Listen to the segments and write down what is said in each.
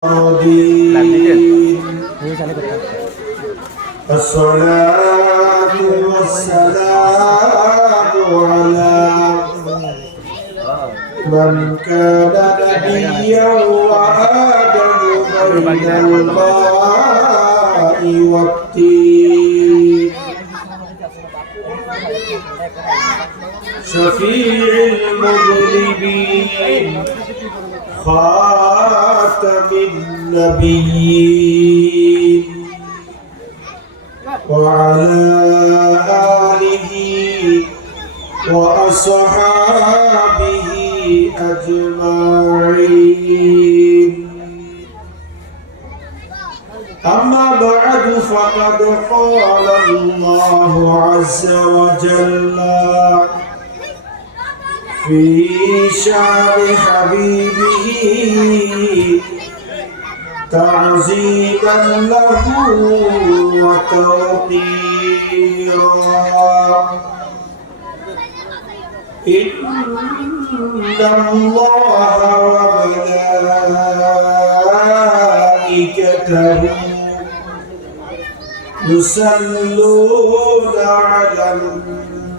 الصلاة والسلام على من كان نبيا وآدم بين الماء والطين شفيع المذنبين خاتم النبيين وعلى آله وأصحابه أجمعين. أما بعد فقد قال الله عز وجل في شأن حبيبه تعظيما له وتوقيرا إن الله وملائكته يصلون على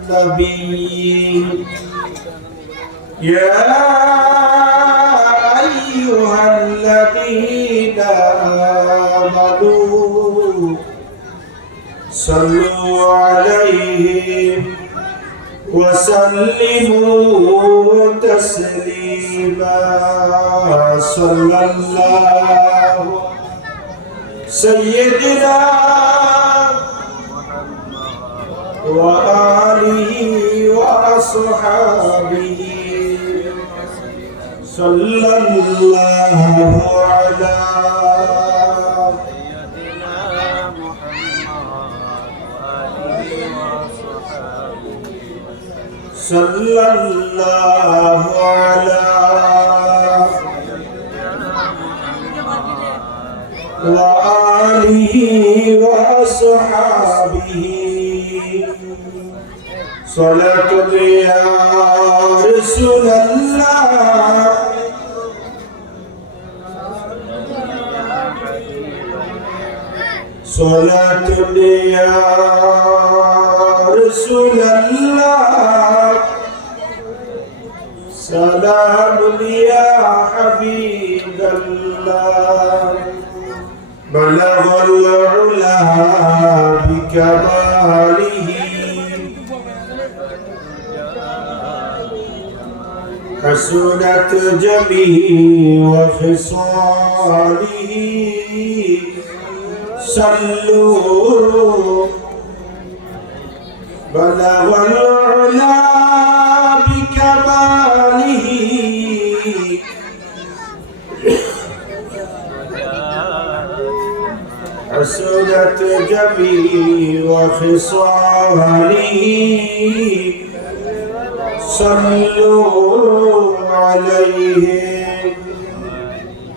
النبي يا أيها الذين آمنوا صلوا عليه وسلموا تسليما. صلى الله سيدنا وآله وأصحابه صلى الله على سيدنا محمد وآله وصحبه صلى الله على وآله وصحبه صلاة يا رسول الله صلاة يا رسول الله سلام يا حبيب الله بلغ العلا بكماله حسنت جميع وخصاله صلوا بلغ العلا بكماله حسنت جميع وخصاله صلوا عليه.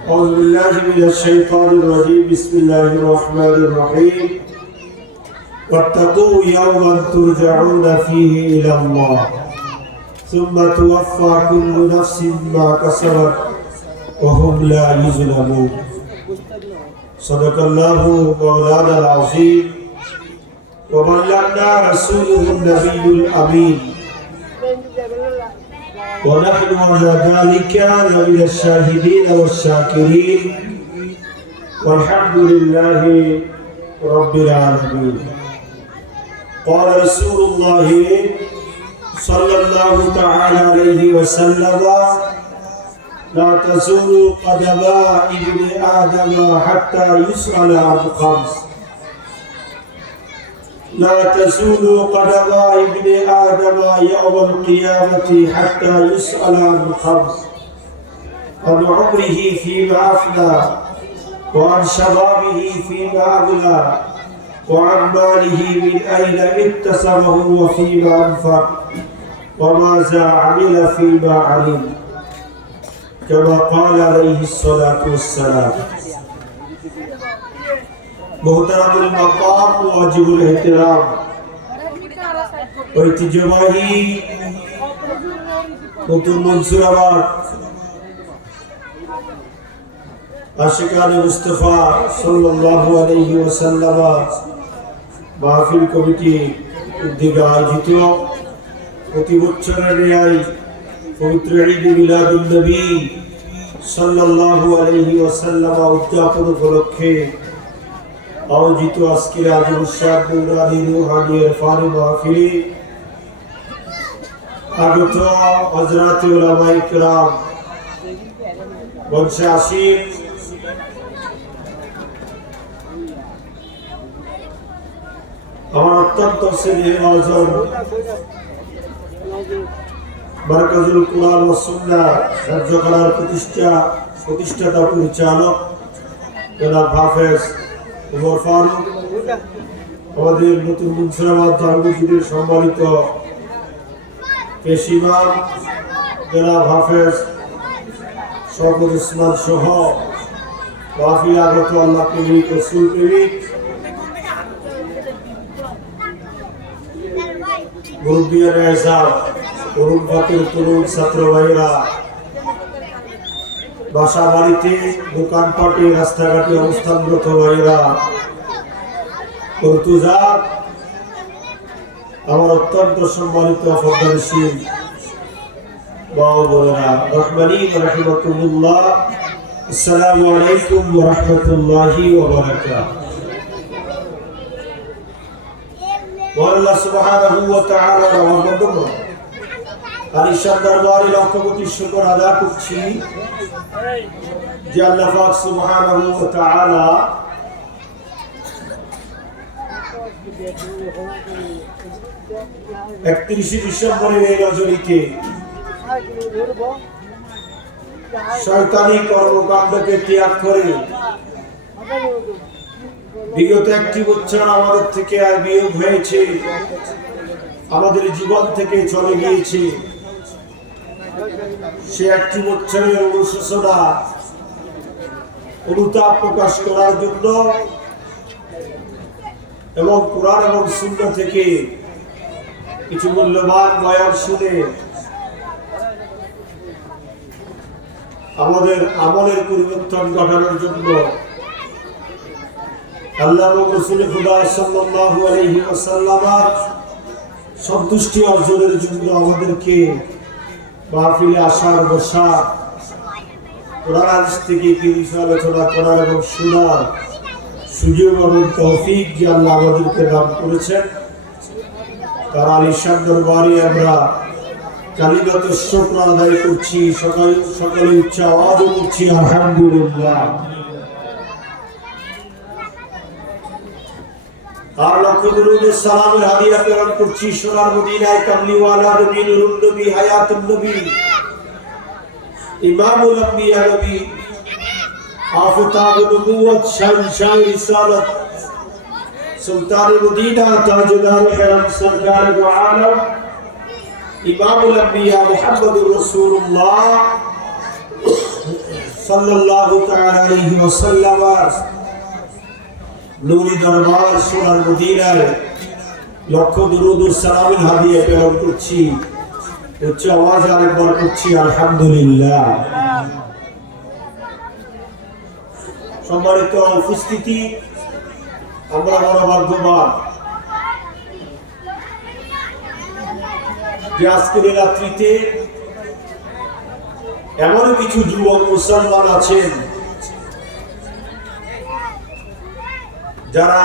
أعوذ بالله من الشيطان الرجيم. بسم الله الرحمن الرحيم. واتقوا يوما ترجعون فيه إلى الله ثم توفى كل نفس ما كسبت وهم لا يظلمون. صدق الله مولانا العظيم وبلغنا رسوله النبي الأمين ونحن على ذلك من الشاهدين والشاكرين والحمد لله رب العالمين. قال رسول الله صلى الله تعالى عليه وسلم لا تزول قدم ابن آدم حتى يسأل عن خمس. لا تزول قدم ابن آدم يوم القيامة حتى يسأل عن خمس: عن عمره فيما أفنى، وعن شبابه فيما أبلى، وعن ماله من أين اكتسبه وفيما أنفق، وماذا عمل فيما علم، كما قال عليه الصلاة والسلام. মোহতারামুল মাকাম ওয়াজিবুল ইহতিরাম ঐতিহ্যবাহী নতুন মনসুরাবাদ আশিকানে মুস্তাফা সাল্লাল্লাহু আলাইহি ওয়াসাল্লাম মাহফিল কমিটি উদ্যোগে আয়োজিত প্রতি বছরের ন্যায় পবিত্র ঈদ মিলাদুন নবী সাল্লাল্লাহু আলাইহি ওয়াসাল্লাম উদযাপন উপলক্ষে আয়োজিত আজকের আজুল শাহ নুরানি রুহানি ইরফানি মাহফিলে আগত হযরত উলামায়ে কিরাম বংশে আসীন আমার অত্যন্ত স্নেহের আয়োজন মারকাজুল কুরআন ওয়াস সুন্নাহ কার্যকলার প্রতিষ্ঠাতা পরিচালক জনাব হাফেজ ওমর ফারুক, আমাদের নতুন মুন্সিরাবাদ জামে সম্মানিত পেশ ইমাম জনাব হাফেজ শওকত ওসমান সহ মাহফিল আগত আল্লাহ প্রেমিক রাসূল প্রেমিক মুরব্বিয়ানে আযম তরুণ ফাতির তরুণ ছাত্র ভাইরা, বাসা বাড়িতে দোকানপাটে রাস্তাঘাটে অবস্থানরত ভাইরা, কর্তুজাত, আমার অত্যন্ত সম্মানিত ফরদানশীল মা ও বোনেরা, রহমানি ওয়া রাহিমাকুমুল্লাহ, আসসালামু আলাইকুম ওয়া রাহমাতুল্লাহি ওয়া বারাকাতুহু। আল্লাহ সুবহানাহু ওয়া তাআলা আমাদের আলিশান দরবারে লক্ষ কোটি শুকর আদা করছি যে আল্লাহ পাক সুবহানাহু ওয়া তাআলা একত্রিশে ডিসেম্বরের এই রজনীতে শয়তানি কর্মকাণ্ডকে ত্যাগ করে বিগত একটি বছর আমাদের থেকে আর বিয়োগ হয়েছে, আমাদের জীবন থেকে চলে গিয়েছে, সে একটি বছরের অনুশোচনা অনুতাপ প্রকাশ করার জন্য এবং কুরআন এবং সুন্নাহ থেকে কিছু মূল্যবান বয়ান শুনে আমাদের আমলের পরিবর্তন ঘটানোর জন্য আল্লাহ এবং রাসূল খুদা সাল্লাল্লাহু আলাইহি ওয়াসাল্লামের সন্তুষ্টি অর্জনের জন্য আমাদেরকে মাহফিলে আসার বসা, কোরআন হাদিস থেকে কিছু আলোচনা করার এবং শোনার সুযোগ এবং তৌফিক যে আল্লাহ আমাদেরকে দান করেছেন, তার আলিশান দরবারে আমরা কালিমাত শুকর আদায় করছি, সকালে উচ্চ আওয়াজে করছি আলহামদুলিল্লাহ। আর লক্ষ দরুদ সালামের হাদিয়া প্রেরণ করছি সোনার মদিনায় কামলিওয়ালা নবী, নুরুন নবী, হায়াতুন নবী, ইমামুল আম্বিয়া নবী, আফতাবুন নবুওয়াত, শাহনশাহ রিসালাত, সুলতানুল মদিনা, তাজদার হিরাম, সরকার দু আলম, ইমামুল আম্বিয়া মুহাম্মদুর রাসূলুল্লাহ সাল্লাল্লাহু তাআলা আলাইহি ওয়াসাল্লাম নূরি দরবার সোনার মদিনার লক্ষ দরুদ ও সালামের হাদিয়া প্রেরণ করছি, উচ্চ আওয়াজে আরেকবার করছি আলহামদুলিল্লাহ। সম্মানিত উপস্থিতি, আমরা বড় ভাগ্যবান যে আজকের রাত্রিতে এমন কিছু যুবক মুসলমান আছেন যারা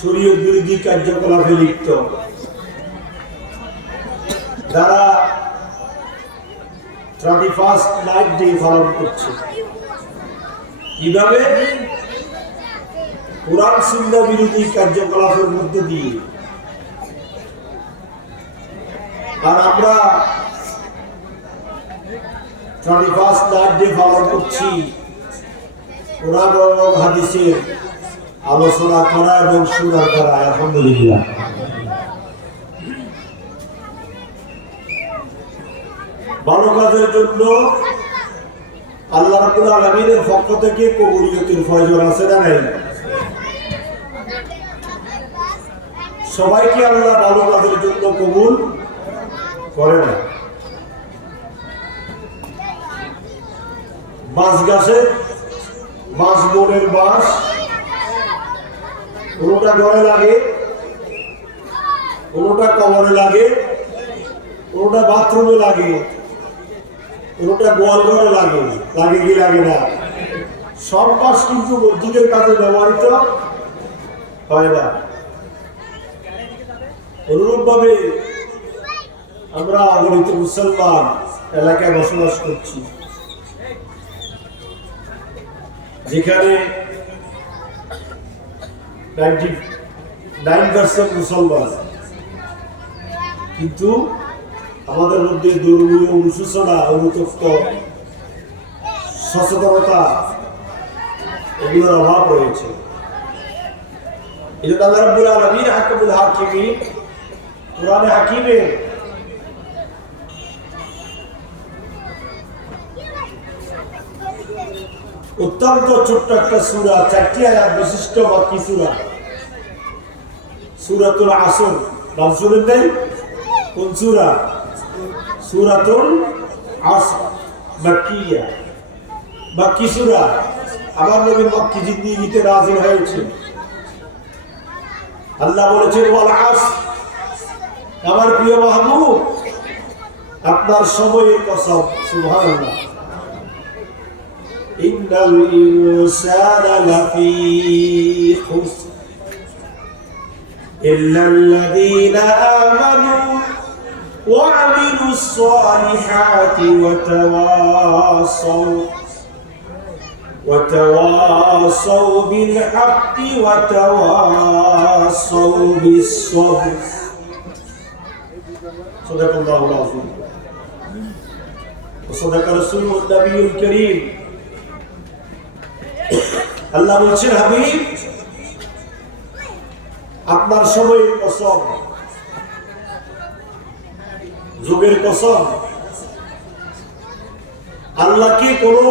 শরীয়ত বিরোধী কার্যকলাপে লিপ্ত, যারা 31st নাইট ডে পালন করছে। কিভাবে? কোরআন সুন্নাহ বিরোধী কার্যকলাপের মধ্য দিয়ে। আর আমরা 31st নাইট ডে পালন করছি কোরআন এবং হাদিসের আলোচনা করা এবং শোনা করা, আলহামদুলিল্লাহ। ভালো কাজের জন্য আল্লাহ রাব্বুল আলামিনের পক্ষ থেকে কবুলিয়তের ফয়জল আছে না নাই? সবাইকে আল্লাহ ভালো কাজের জন্য কবুল করে না। বাঁশ গাছে বাঁশ বনের বাঁশ, কোনোটা ঘরে লাগে, কোনোটা কবরে লাগে, কোনোটা বাথরুমে লাগে, কোনোটা গোয়াল ঘরে লাগে। লাগে কি লাগে না? সব বাঁশ কিন্তু মসজিদের কাজে ব্যবহৃত হয় না। অনুরূপ ভাবে আমরা অগণিত মুসলমান এলাকায় বসবাস করছি, যেখানে 99% মুসলমান, কিন্তু আমাদের মধ্যে ধর্মীয় অনুশোচনা, অনুতপ্ত, সচেতনতা এগুলোর অভাব রয়েছে। এই জন্য আল্লাহ রাব্বুল আলামিন হাকামুল হাকিমিন কোরআনে হাকিমে অত্যন্ত ছোট্ট একটা সূরা, 4টি আয়াত বিশিষ্ট মাক্কি সূরা, সূরাতুল আসর। নাম শুনেন নাই? কোন সূরা? সূরাতুল আসর, মাক্কিয়া, মাক্কি সূরা। আমার নবী মক্কি জিন্দেগিতে নাযিল হয়েছে। আল্লাহ বলেছেন ওয়াল আসর, আমার প্রিয় মাহবুব আপনার সময়ের কসম। সুবহানাল্লাহ। ইন্নাল ইনসানা লাফি খুসর ইল্লাল্লাযীনা আমানু ওয়া আমিলুস সালিহাতি وتواصوا بالحق وتواصوا بالصبر صدق الله العظيم وصدق رسوله النبي الكريم আল্লাহ বলছেন, হাবিব আপনার সময়ের কসম, যুগের কসম। আল্লাহকে কোনো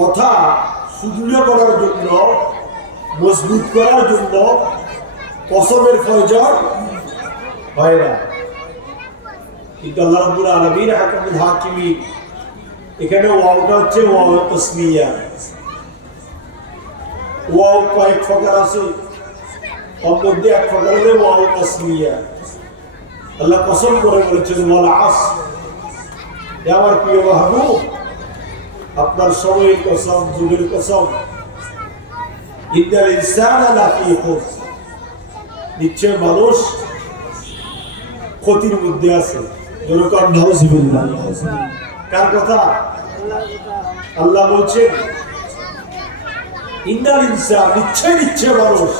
কথা সুদৃঢ় করার জন্য, মজবুত করার জন্য কসমের প্রয়োজন হয় না। কিন্তু আল্লাহ রাব্বুল আলামিন হাকামুল হাকিমিন, এখানে ওয়াওটা হচ্ছে ওয়াও তাসমিয়া। ওয়াও কয়েক প্রকার আছে, তার মধ্যে এক প্রকার হলো ওয়াও তাসমিয়া। আল্লাহ কসম করে বলেছেন ওয়াল আসর, আমার প্রিয় মাহবুব আপনার সময়ের কসম, যুগের কসম। ইন্নাল ইনসানা লাফি খুসর, নিশ্চয় মানুষ ক্ষতির মধ্যে আছে। যেরকম নাউযুবিল্লাহ। কার কথা? আল্লাহ বলছেন ইন্নাল ইনসান, নিশ্চয় মানুষ।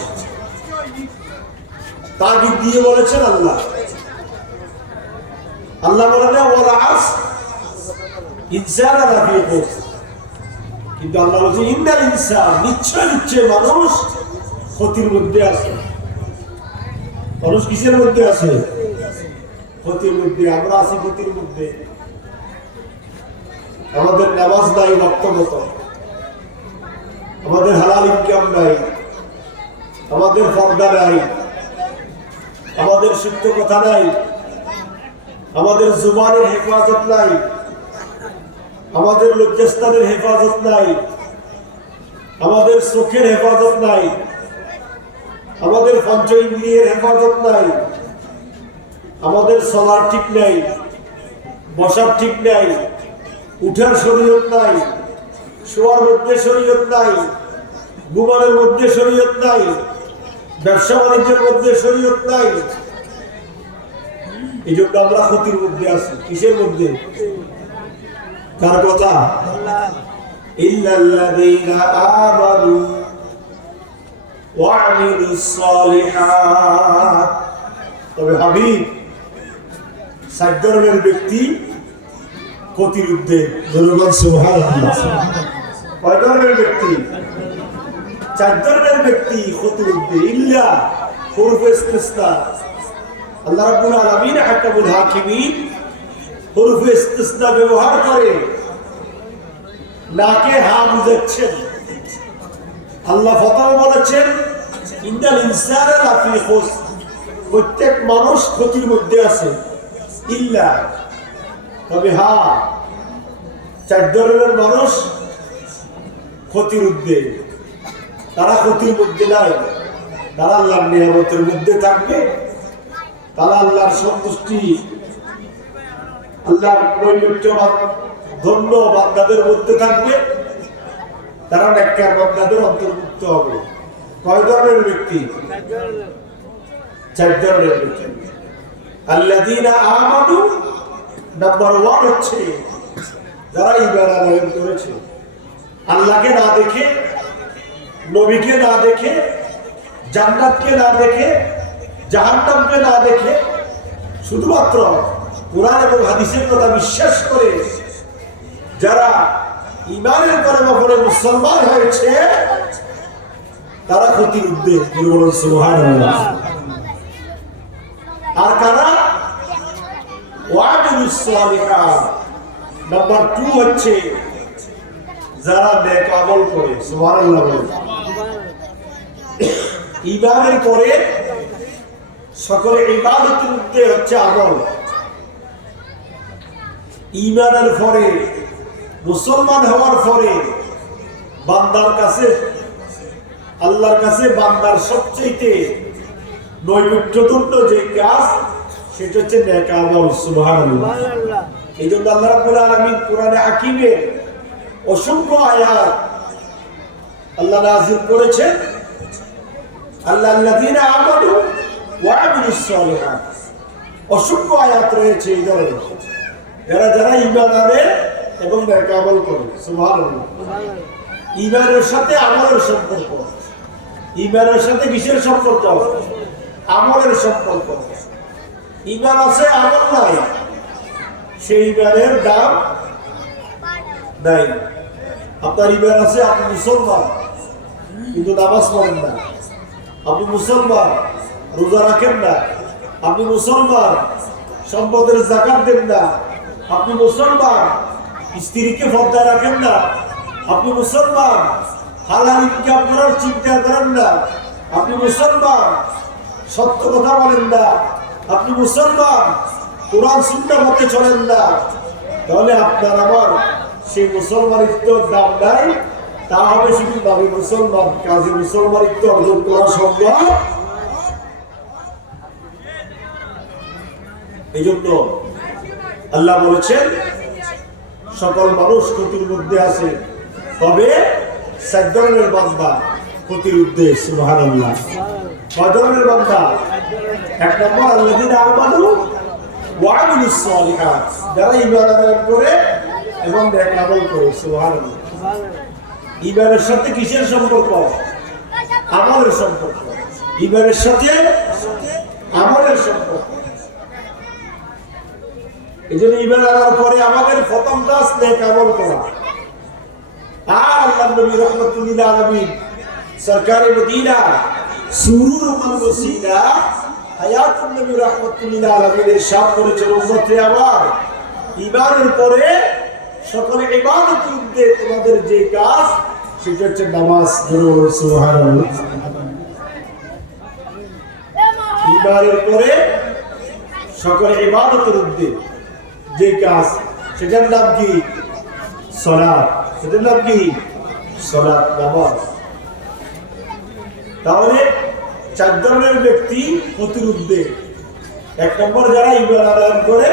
তাগিদ দিয়ে বলেছেন আল্লাহ। আল্লাহ বলেন ওয়াল আসর ইনসানা লাফি খুসর, কিন্তু আল্লাহ বলছেন ইন্নাল ইনসান, নিশ্চয় মানুষ ক্ষতির মধ্যে আছে। মানুষ কিসের মধ্যে আছে? ক্ষতির মধ্যে। আমরা আছি ক্ষতির মধ্যে। আমাদের নামাজ নাই ওয়াক্ত মতো, আমাদের হালাল ইনকাম নাই, আমাদের পর্দা নাই, আমাদের সত্য কথা নাই, আমাদের জুবানের হেফাজত নাই, আমাদের লজ্জাস্থানের হেফাজত নাই, আমাদের চোখের হেফাজত নাই, আমাদের পঞ্চ ইন্দ্রিয়ের হেফাজত নাই, আমাদের চলার ঠিক নাই, বসার ঠিক নাই, উঠার শরীয়ত নাই, শোয়ার মধ্যে শরীয়ত নাই, ঘুমানোর মধ্যে শরীয়ত নাই, ব্যবসা বাণিজ্যের মধ্যে শরীয়ত নাই। এই জন্য আমরা ক্ষতির মধ্যে আছি। কিসের মধ্যে? কার কথা? ইল্লাল্লাযীনা আমানু ওয়া আমিলুস সালিহাত। তবে হাবিব, 7 ধরনের ব্যক্তি ক্ষতির ঊর্ধ্বে। জনগণ সুবহানাল্লাহ। কয় ধরনের ব্যক্তি? 4 ধরনের ব্যক্তি ক্ষতির ঊর্ধ্বে। ইল্লা হুরফ ইস্তিসনা। আল্লাহ রাব্বুল আলামিন হাকামুল হাকিমিন হুরফ ইস্তিসনা ব্যবহার করে নাকে হা বুঝাচ্ছেন। আল্লাহ প্রথমে বলেছেন ইন্নাল ইনসানা লাফি খুসর, প্রত্যেক মানুষ ক্ষতির মধ্যে আছে। ইল্লা, তবে হ্যাঁ, 4 ধরনের মানুষ ক্ষতির ঊর্ধ্বে, তারা ক্ষতির মধ্যে নাই, তারা আল্লাহর নিয়ামতের মধ্যে থাকবে, তারা আল্লাহর সন্তুষ্টি, আল্লাহর নৈকট্যবান ধন্য বান্দাদের মধ্যে থাকবে, তারা নেককার বান্দাদের অন্তর্ভুক্ত হবে। কয় ধরনের ব্যক্তি? 4 ধরনের ব্যক্তি। আল্লাযীনা আমানু, নাম্বার 1 হচ্ছে যারা ঈমান আনয়ন করেছে, আল্লাহকে না দেখে, নবীকে না দেখে, জান্নাতকে না দেখে, জাহান্নামকে না দেখে, শুধুমাত্র কোরআন এবং হাদিসের কথা বিশ্বাস করে যারা ঈমানের কালেমা পড়ে মুসলমান হয়েছে, তারা ক্ষতির ঊর্ধ্বে। বলুন সুবহানাল্লাহ। আর কারা? ওয়ামিলুস সালিহাত। নাম্বার 2 হচ্ছে যারা নেক আমল করে। সুবহানাল্লাহ বলেন। ঈমানের পরে সকল ইবাদতের মধ্যে হচ্ছে আমল। ঈমানের পরে, মুসলমান হওয়ার পরে বান্দার কাছে, আল্লাহর কাছে বান্দার সবচেয়ে নৈকট্যপূর্ণ যে কাজ, সেটা হচ্ছে নেক আমল। সুবহানাল্লাহ। এই জন্য আল্লাহ রাব্বুল আলামিন কোরআনে হাকিমে অসংখ্য আয়াত আল্লাহ নাযিল করেছেন। আল্লাযীনা আমানু ওয়া আমিলুস সালিহাত, অসংখ্য আয়াত রয়েছে এই ধরনের, যারা ঈমান আনে এবং নেক আমল করে। সুবহানাল্লাহ। ঈমানের সাথে আমলের সম্পর্ক, ঈমানের সাথে কিসের সম্পর্ক? আমলের সম্পর্ক। ঈমান আছে, আমল নাই, সেই ঈমানের দাম নাই। আপনার ঈমান আছে, আপনি মুসলমান কিন্তু নামাজ পড়েন না, আপনি মুসলমান রোজা রাখেন না, আপনি মুসলমান সম্পদের যাকাত দেন না, আপনি মুসলমান স্ত্রীকে পর্দায় রাখেন না, আপনি মুসলমান হালাল ইনকাম করার চিন্তা করেন না, আপনি মুসলমান সত্য কথা বলেন না, আপনি মুসলমান কোরআন সুন্নাহ মতে চলেন না, তাহলে আপনার আমার সেই মুসলমানিত্বর দাম নাই। তা হবে শুধু দাবি মুসলমান, কাজে মুসলমানিত্ব অর্জন করা সম্ভব। এই জন্য আল্লাহ বলেছেন সকল মানুষ ক্ষতির মধ্যে আছে, তবে 4 ধরনের বান্দা ক্ষতির ঊর্ধ্বে। সুবহানাল্লাহ। 6 ধরনের বান্দা? 1 নম্বর আল্লাযীনা আমানু ওয়া আমিলুস সালিহাত, যারা ঈমান আনয়ন করে এবং নেক আমল করে। সুবহানাল্লাহ। ঈমানের সাথে কিসের সম্পর্ক? আমলের সম্পর্ক। ঈমানের সাথে আমলের সম্পর্ক। এই জন্য ঈমান আনার পরে আমাদের প্রথম কাজ নেক আমল করা। আর আল্লাহর নবী রাহমাতুল লিল আলামিন সরকারে মদিনা সুরুর মান ওয়াসিলা হায়াতুন নবী রাহমাতুল লিল আলামিন ইরশাদ করেছেন, উম্মতে আমার, ঈমানের পরে সকল ইবাদতের মধ্যে তোমাদের যে কাজ, সেটা হচ্ছে নামাজ। সুবহানাল্লাহ। ঈমানের পরে সকল ইবাদতের মধ্যে যে কাজ, সেটার নাম কি? সালাত। সেটার নাম কি? সালাত, নামাজ। তাহলে 4 ধরনের ব্যক্তি ক্ষতির ঊর্ধ্বে। 1 নম্বর যারা ঈমান আনয়ন করে,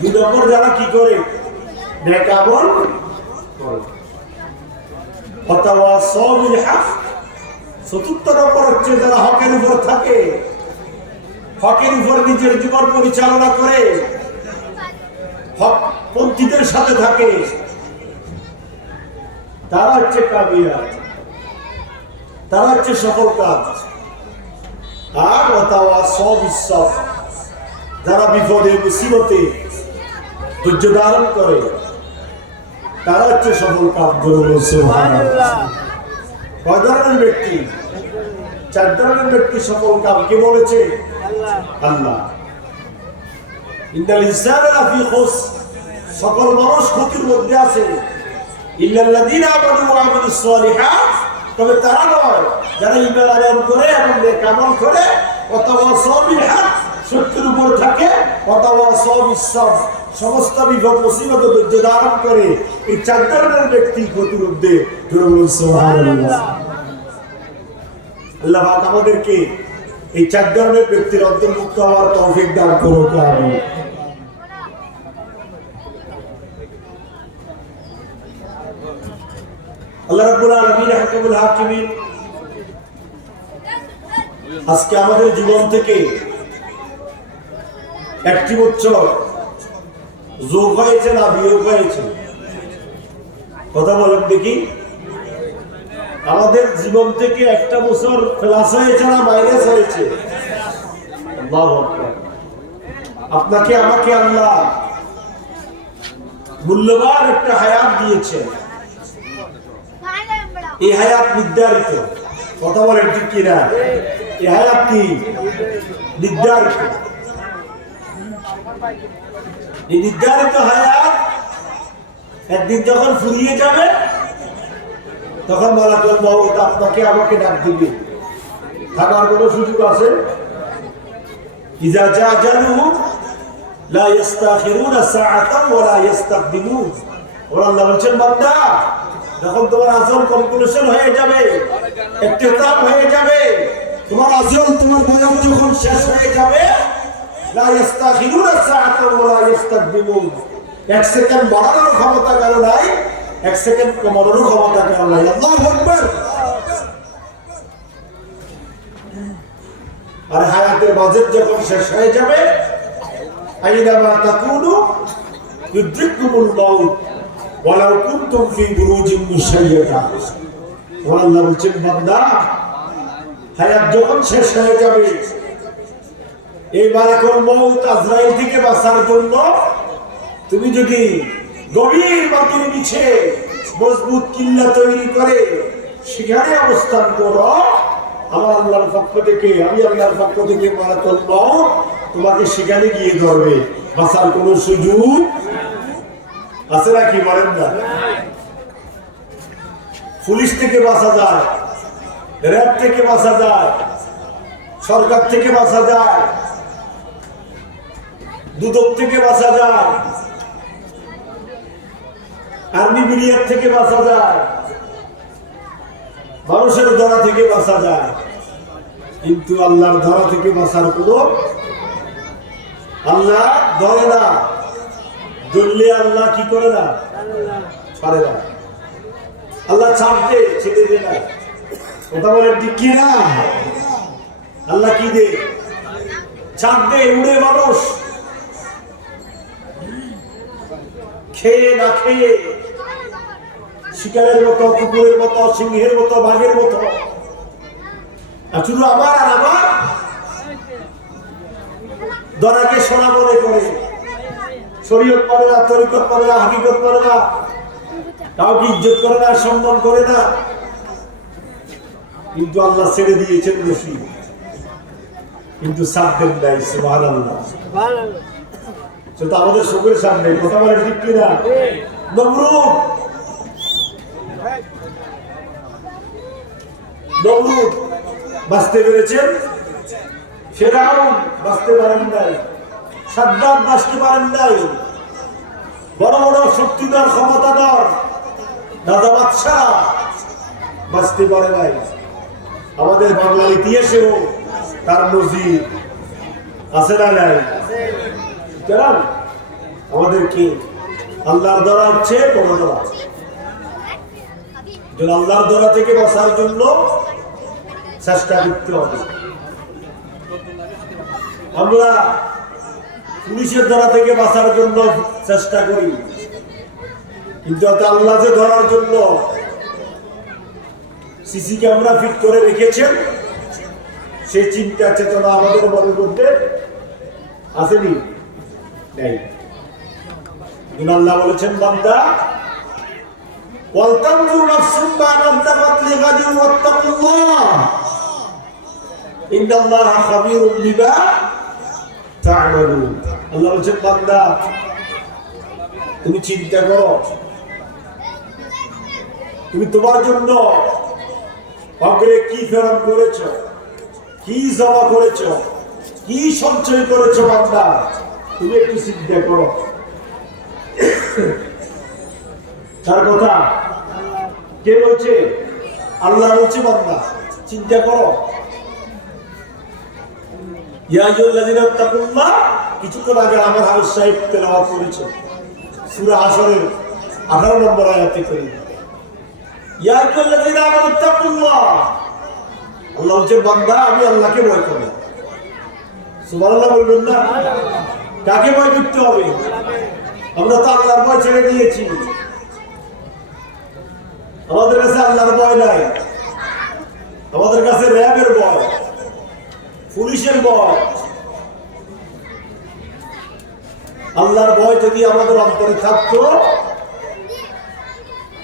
2 নম্বর যারা কি করে? নেক আমল করে। ওয়াতাওয়াসাউ বিল হক। 4র্থ নম্বর হচ্ছে যারা হকের উপর থাকে, হকের উপর নিজের জীবন পরিচালনা করে, হক পন্থীদের সাথে থাকে, তারা হচ্ছে কামিয়াব, তারা হচ্ছে সফল কাজ। আর ওয়াতাওয়াসাউ বিস সাবর, যারা বিপদে মুসিবতে ধৈর্য ধারণ করে, তারা হচ্ছে সফল কাজ। সুবহানাল্লাহ। 6 ধরনের ব্যক্তি? 4 ধরনের ব্যক্তি সফল কাজ কে বলেছে? আল্লাহ। ইন্নাল ইনসানা লাফি খুস, সকল মানুষ ক্ষতির মধ্যে আছে। ইল্লাল্লাযীনা আমানু ওয়া আমিলুস সালিহাত, তবে তারা নয় যারা ঈমান আনয়ন করে এবং নেক আমল করে, ওয়াতাওয়াসাউ বিল হক, সত্যের উপর থাকে, ওয়াতাওয়াসাউ বিস সাবর, সমস্ত বিপদ মুসিবত ধৈর্য ধারণ করে এই 4 ধরনের ব্যক্তি প্রতিরোধে সুবহানাল্লাহ। আল্লাহ পাক আমাদেরকে এই 4 ধরনের ব্যক্তির অন্তর্ভুক্ত হওয়ার তৌফিক দান করুন। আমিন। আল্লাহ রাব্বুল আলামিন হাকিমুল হাকিমিন আজকে আমাদের জীবন থেকে একটি বছর যোগ হয়েছে না বিয়োগ হয়েছে? কথা বলেন দেখি। আমাদের জীবন থেকে একটা বছর প্লাস হয়েছে না মাইনাস হয়েছে? আল্লাহু আকবার। আপনাকে আমাকে আল্লাহ মূল্যবান একটা হায়াত দিয়েছেন। এই হায়াত নির্ধারিত। কথা বলেন ঠিক কিনা? এই হায়াত কি নির্ধারিত? এই নির্ধারিত হায়াত একদিন যখন ফুরিয়ে যাবে তখন মালাকুল মউত আপনাকে আমাকে ডাক দিবে। থাকার কোনো সুযোগ আছে? ইজা জা আজালুহু লা ইস্তাখিরুনা সাআতান ওয়া লা ইস্তাকদিমুন। আল্লাহ বলেন বান্দা, যখন তোমার আজল কনক্লুশন হয়ে যাবে, ইখতিতাম হয়ে যাবে, তোমার আজল তোমার বয়স যখন শেষ হয়ে যাবে, লা ইস্তাখিরুনা সাআতান ওয়া লা ইস্তাকদিমুন। 1 সেকেন্ড বাড়ানোর ক্ষমতা কারো নাই, 1 সেকেন্ড কমানোর ক্ষমতা কারো নাই। আল্লাহু আকবার। আর হায়াতের বাজেট যখন শেষ হয়ে যাবে, আইনামা তাকুনু ইউদরিকুমুল মাউত ওয়ালাউ কুনতুম ফি বুরুজিন মুশাইয়াদা। আল্লাহ বলেন বান্দা, হায়াত যখন শেষ হয়ে যাবে, এই মালাকুল মউত আজরাইল থেকে বাঁচার জন্য তুমি যদি গভীর মাটির নিচে মজবুত কিল্লা তৈরি করে সেখানে অবস্থান করো, আমার আল্লাহর পক্ষ থেকে, আমি আল্লাহর পক্ষ থেকে মালাকুল মউত তোমাকে সেখানে গিয়ে ধরবে। বাঁচার কোন সুযোগ আছে নাকি? বলেন না। পুলিশ থেকে বাঁচা যায়, র্যাব থেকে বাঁচা যায়, সরকার থেকে বাঁচা যায়, দুদক থেকে বাঁচা যায়, আর্মি বিলিয়ার থেকে বাঁচা যায়, মানুষের ধরা থেকে বাঁচা যায়, কিন্তু আল্লাহর ধরা থেকে বাঁচার কোনো, আল্লাহ ধরে না। ধরলে আল্লাহ কি করে না? ছাড়ে না। আল্লাহ ছাড় দে, ছেড়ে দে না। কথা বলেন ঠিক কি না? আল্লাহ কি দে? ছাড় দে। উড়ে মানুষ খেয়ে না খেয়ে, শিকারের মতো, কুকুরের মতো, সিংহের মতো, বাঘের মতো, আর শুধু আমার আর আমার ধরাকে সোনা মনে করে, শরীয়ত করে না, তরিকত করে না, হাকিকত করে না, কাউকে ইজ্জত করে না, সম্মান করে না, কিন্তু আল্লাহ ছেড়ে দিয়েছেন বেশি, কিন্তু সাবধান নাই। সুবহানাল্লাহ। সেটা আমাদের চোখের সামনে। কথা বলে ঠিক কিনা? নমরুদ বাঁচতে পেরেছেন, ফিরআউন বাঁচতে পারেন নাই, সাদ্দাত বাঁচতে পারেন নাই, বড় বড় শক্তিধর ক্ষমতাধর রাজা বাদশাহ বাঁচতে পারে নাই। আমাদের বাংলার ইতিহাসেও তার নজির আছে না নাই? আমাদেরকে আল্লাহর ধরা হচ্ছে বড় ধরা। আল্লাহর ধরা থেকে বাঁচার জন্য চেষ্টা করতে হবে। আমরা পুলিশের ধরা থেকে বাঁচার জন্য চেষ্টা করি, কিন্তু আল্লাহ যে ধরার জন্য সিসি ক্যামেরা ফিট করে রেখেছেন, সেই চিন্তা চেতনা আমাদের মনের মধ্যে আসেনি, নেই। আল্লাহ বলেছেন বান্দা, ওয়ালতানজুর নাফসুম মা কাদ্দামাত লিগাদিন ওয়াত্তাকুল্লাহ ইন্নাল্লাহা খাবীরুম বিমা তা'মালুন। আল্লাহ বলেছেন বান্দা, তুমি চিন্তা করো, তুমি তোমার জন্য অগ্রে কি ফেরত করেছো, কি জমা করেছো, কি সঞ্চয় করেছো। বান্দা, তুমি একটু চিন্তা করো। তার কথা কে বলছে? আল্লাহ বলছে বান্দা চিন্তা করো। ইয়া আইয়ুহাল্লাযীনা তাকুল্লাহ কিছুক্ষণ আগে আমার হাফেজ সাহেব তেলাওয়াত করেছে সূরা হাশরের 18 নম্বর আয়াতে করে। ইয়া আইয়ুহাল্লাযীনা আমানু তাকুল্লাহ, আল্লাহ বলছে বান্দা আমি আল্লাহকে ভয় করো। সুবহানাল্লাহ বলবেন না? কাকে ভয় করতে হবে? আমরা তো আল্লাহর ভয় ছেড়ে দিয়েছি। আমাদের কাছে আল্লাহর ভয় নাই, আমাদের কাছে র্যাবের ভয়, পুলিশের ভয়। আল্লাহর ভয় যদি আমাদের অন্তরে থাকতো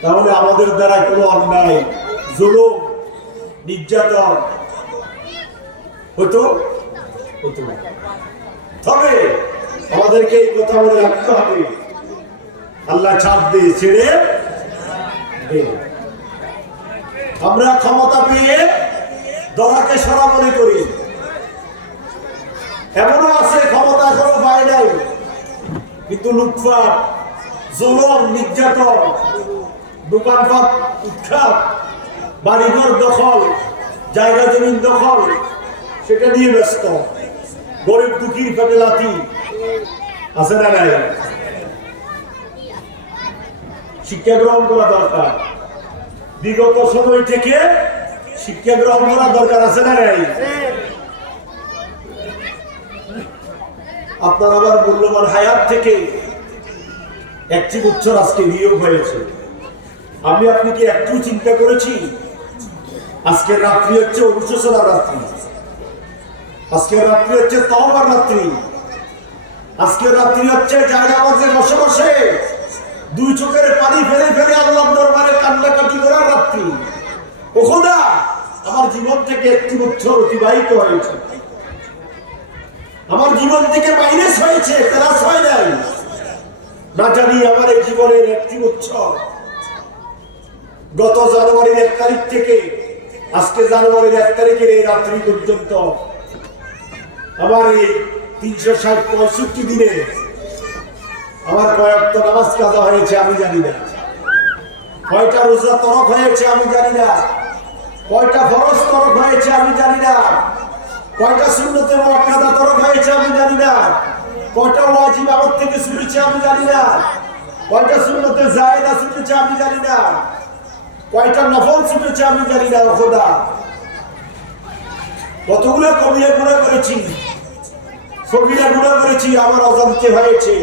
তাহলে আমাদের দ্বারা কোনো অন্যায়, জুলুম, নির্যাতন হতো হতো না। তবে আমাদেরকে এই কথা মনে রাখতে হবে, আল্লাহ ছাড় দিয়ে ছেড়ে দে। আমরা ক্ষমতা পেয়ে দরাকে সরা মনে করি, এমনও আছে ক্ষমতা এখনো পায় নাই কিন্তু লুটপাট, জুলুম, নির্যাতন, দোকানপাট উৎখাত, বাড়িঘর দখল, জায়গা জমিন দখল, সেটা নিয়ে ব্যস্ত। গরিব দুঃখীর পেটে লাথি আছে না নাই? শিক্ষা গ্রহণ করা দরকার, বিগত সময় থেকে শিক্ষা গ্রহণ করা দরকার আছে না নাই? আপনার আবার মূল্যবান হায়াত থেকে একটি বছর আজকে নিয়োগ হয়েছে। আমি আপনি কি একটু চিন্তা করেছি আজকের রাত্রি হচ্ছে অনুশোচনা রাত্রি, আজকের রাত্রি হচ্ছে তওবার রাত্রি, আজকের রাত্রি হচ্ছে জায়নামাজে বসে বসে দুই চোখের পানি ফেলে ফেলে আল্লাহর দরবারে কান্নাকাটি করার রাত্রি। ও খোদা, আমার জীবন থেকে একটি বছর অতিবাহিত হয়েছে, আমার জীবন থেকে মাইনাস হয়েছে, প্লাস হয় নাই। না জানি আমার এই জীবনের একটি বছর গত জানুয়ারির 1 তারিখ থেকে আজকে জানুয়ারির 1 তারিখের এই রাত্রি পর্যন্ত আমার এই 365 দিনে আমার কয়েকত নামাজ কাজা হয়েছে আমি জানি না, কয়টা রোজা তরক হয়েছে আমি জানি না, কয়টা ফরজ তরক হয়েছে আমি জানি না, কয়টা সুন্নতে মুআক্কাদা তরক হয়েছে আমি জানি না, কয়টা ওয়াজিব আমল থেকে ছুটেছে আমি জানি না, কয়টা সুন্নতে জায়েদা ছুটেছে আমি জানি না, কয়টা নফল ছুটেছে আমি জানি না। খোদা, কতগুলো কবিরা গুনাহ করেছি, সগীরা গুনাহ করেছি, আমার অজান্তে হয়েছে,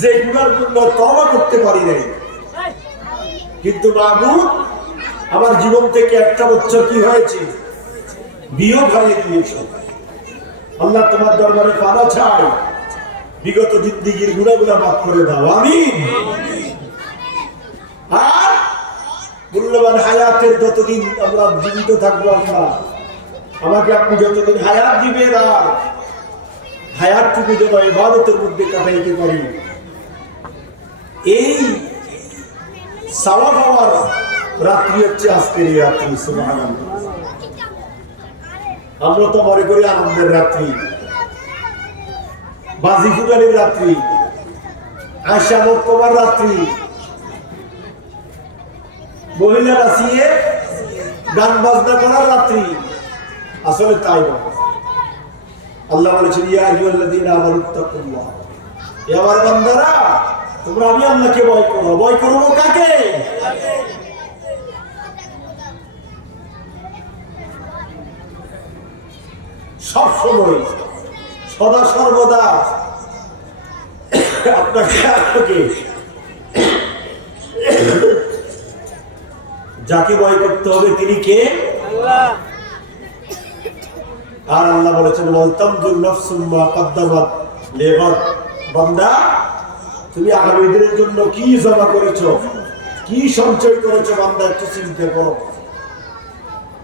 যে গুনার জন্য তওবা করতে পারি নাই। কিন্তু মাবুদ আমার জীবন থেকে একটা বছর কি হয়েছে, বিয়োগ হারিয়ে দিয়েছে। আল্লাহ তোমার দরবারে পানা চাই, বিগত জিন্দেগীর গুনাহগুলো মাফ করে দাও, আমিন। আর মূল্যবান হায়াতের যতদিন আমরা জীবিত থাকবো, আমরা আমাকে আপনি যতদিন হায়াত দিবেন, আর হায়াতটুকু যেন ইবাদতের মধ্যে কাটাইতে পারি, এই সওয়াব পাওয়ার রাত্রি হচ্ছে আজকের এই রাত্রি। সুবহানাল্লাহ, আমরা তো মনে করি আনন্দের রাত্রি, বাজি ফুটানির রাত্রি, আশা মক্তবার রাত্রি, মহিলা নাচিয়ে গান বাজনা করার রাত্রি। আসলে তাই নয়। আল্লাহ বলেছেন ইয়া আইয়ুহাল্লাযীনা আমানু তাকুল্লাহ, হে আমার বান্দারা তোমরা আমি আল্লাহকে ভয় করো। ভয় করবো কাকে? সব সময় সদা সর্বদা আপনাকে আপনাকে যাকে ভয় করতে হবে তিনি কে? আল্লাহ। আর আল্লাহ বলেছেন ওয়ালতামযুর নাফসুম মা কদ্দামাত লিগাদ, বান্দা তুমি আগামী দিনের জন্য কি জমা করেছো, কি সঞ্চয় করেছো, বান্দা একটু চিন্তা করো।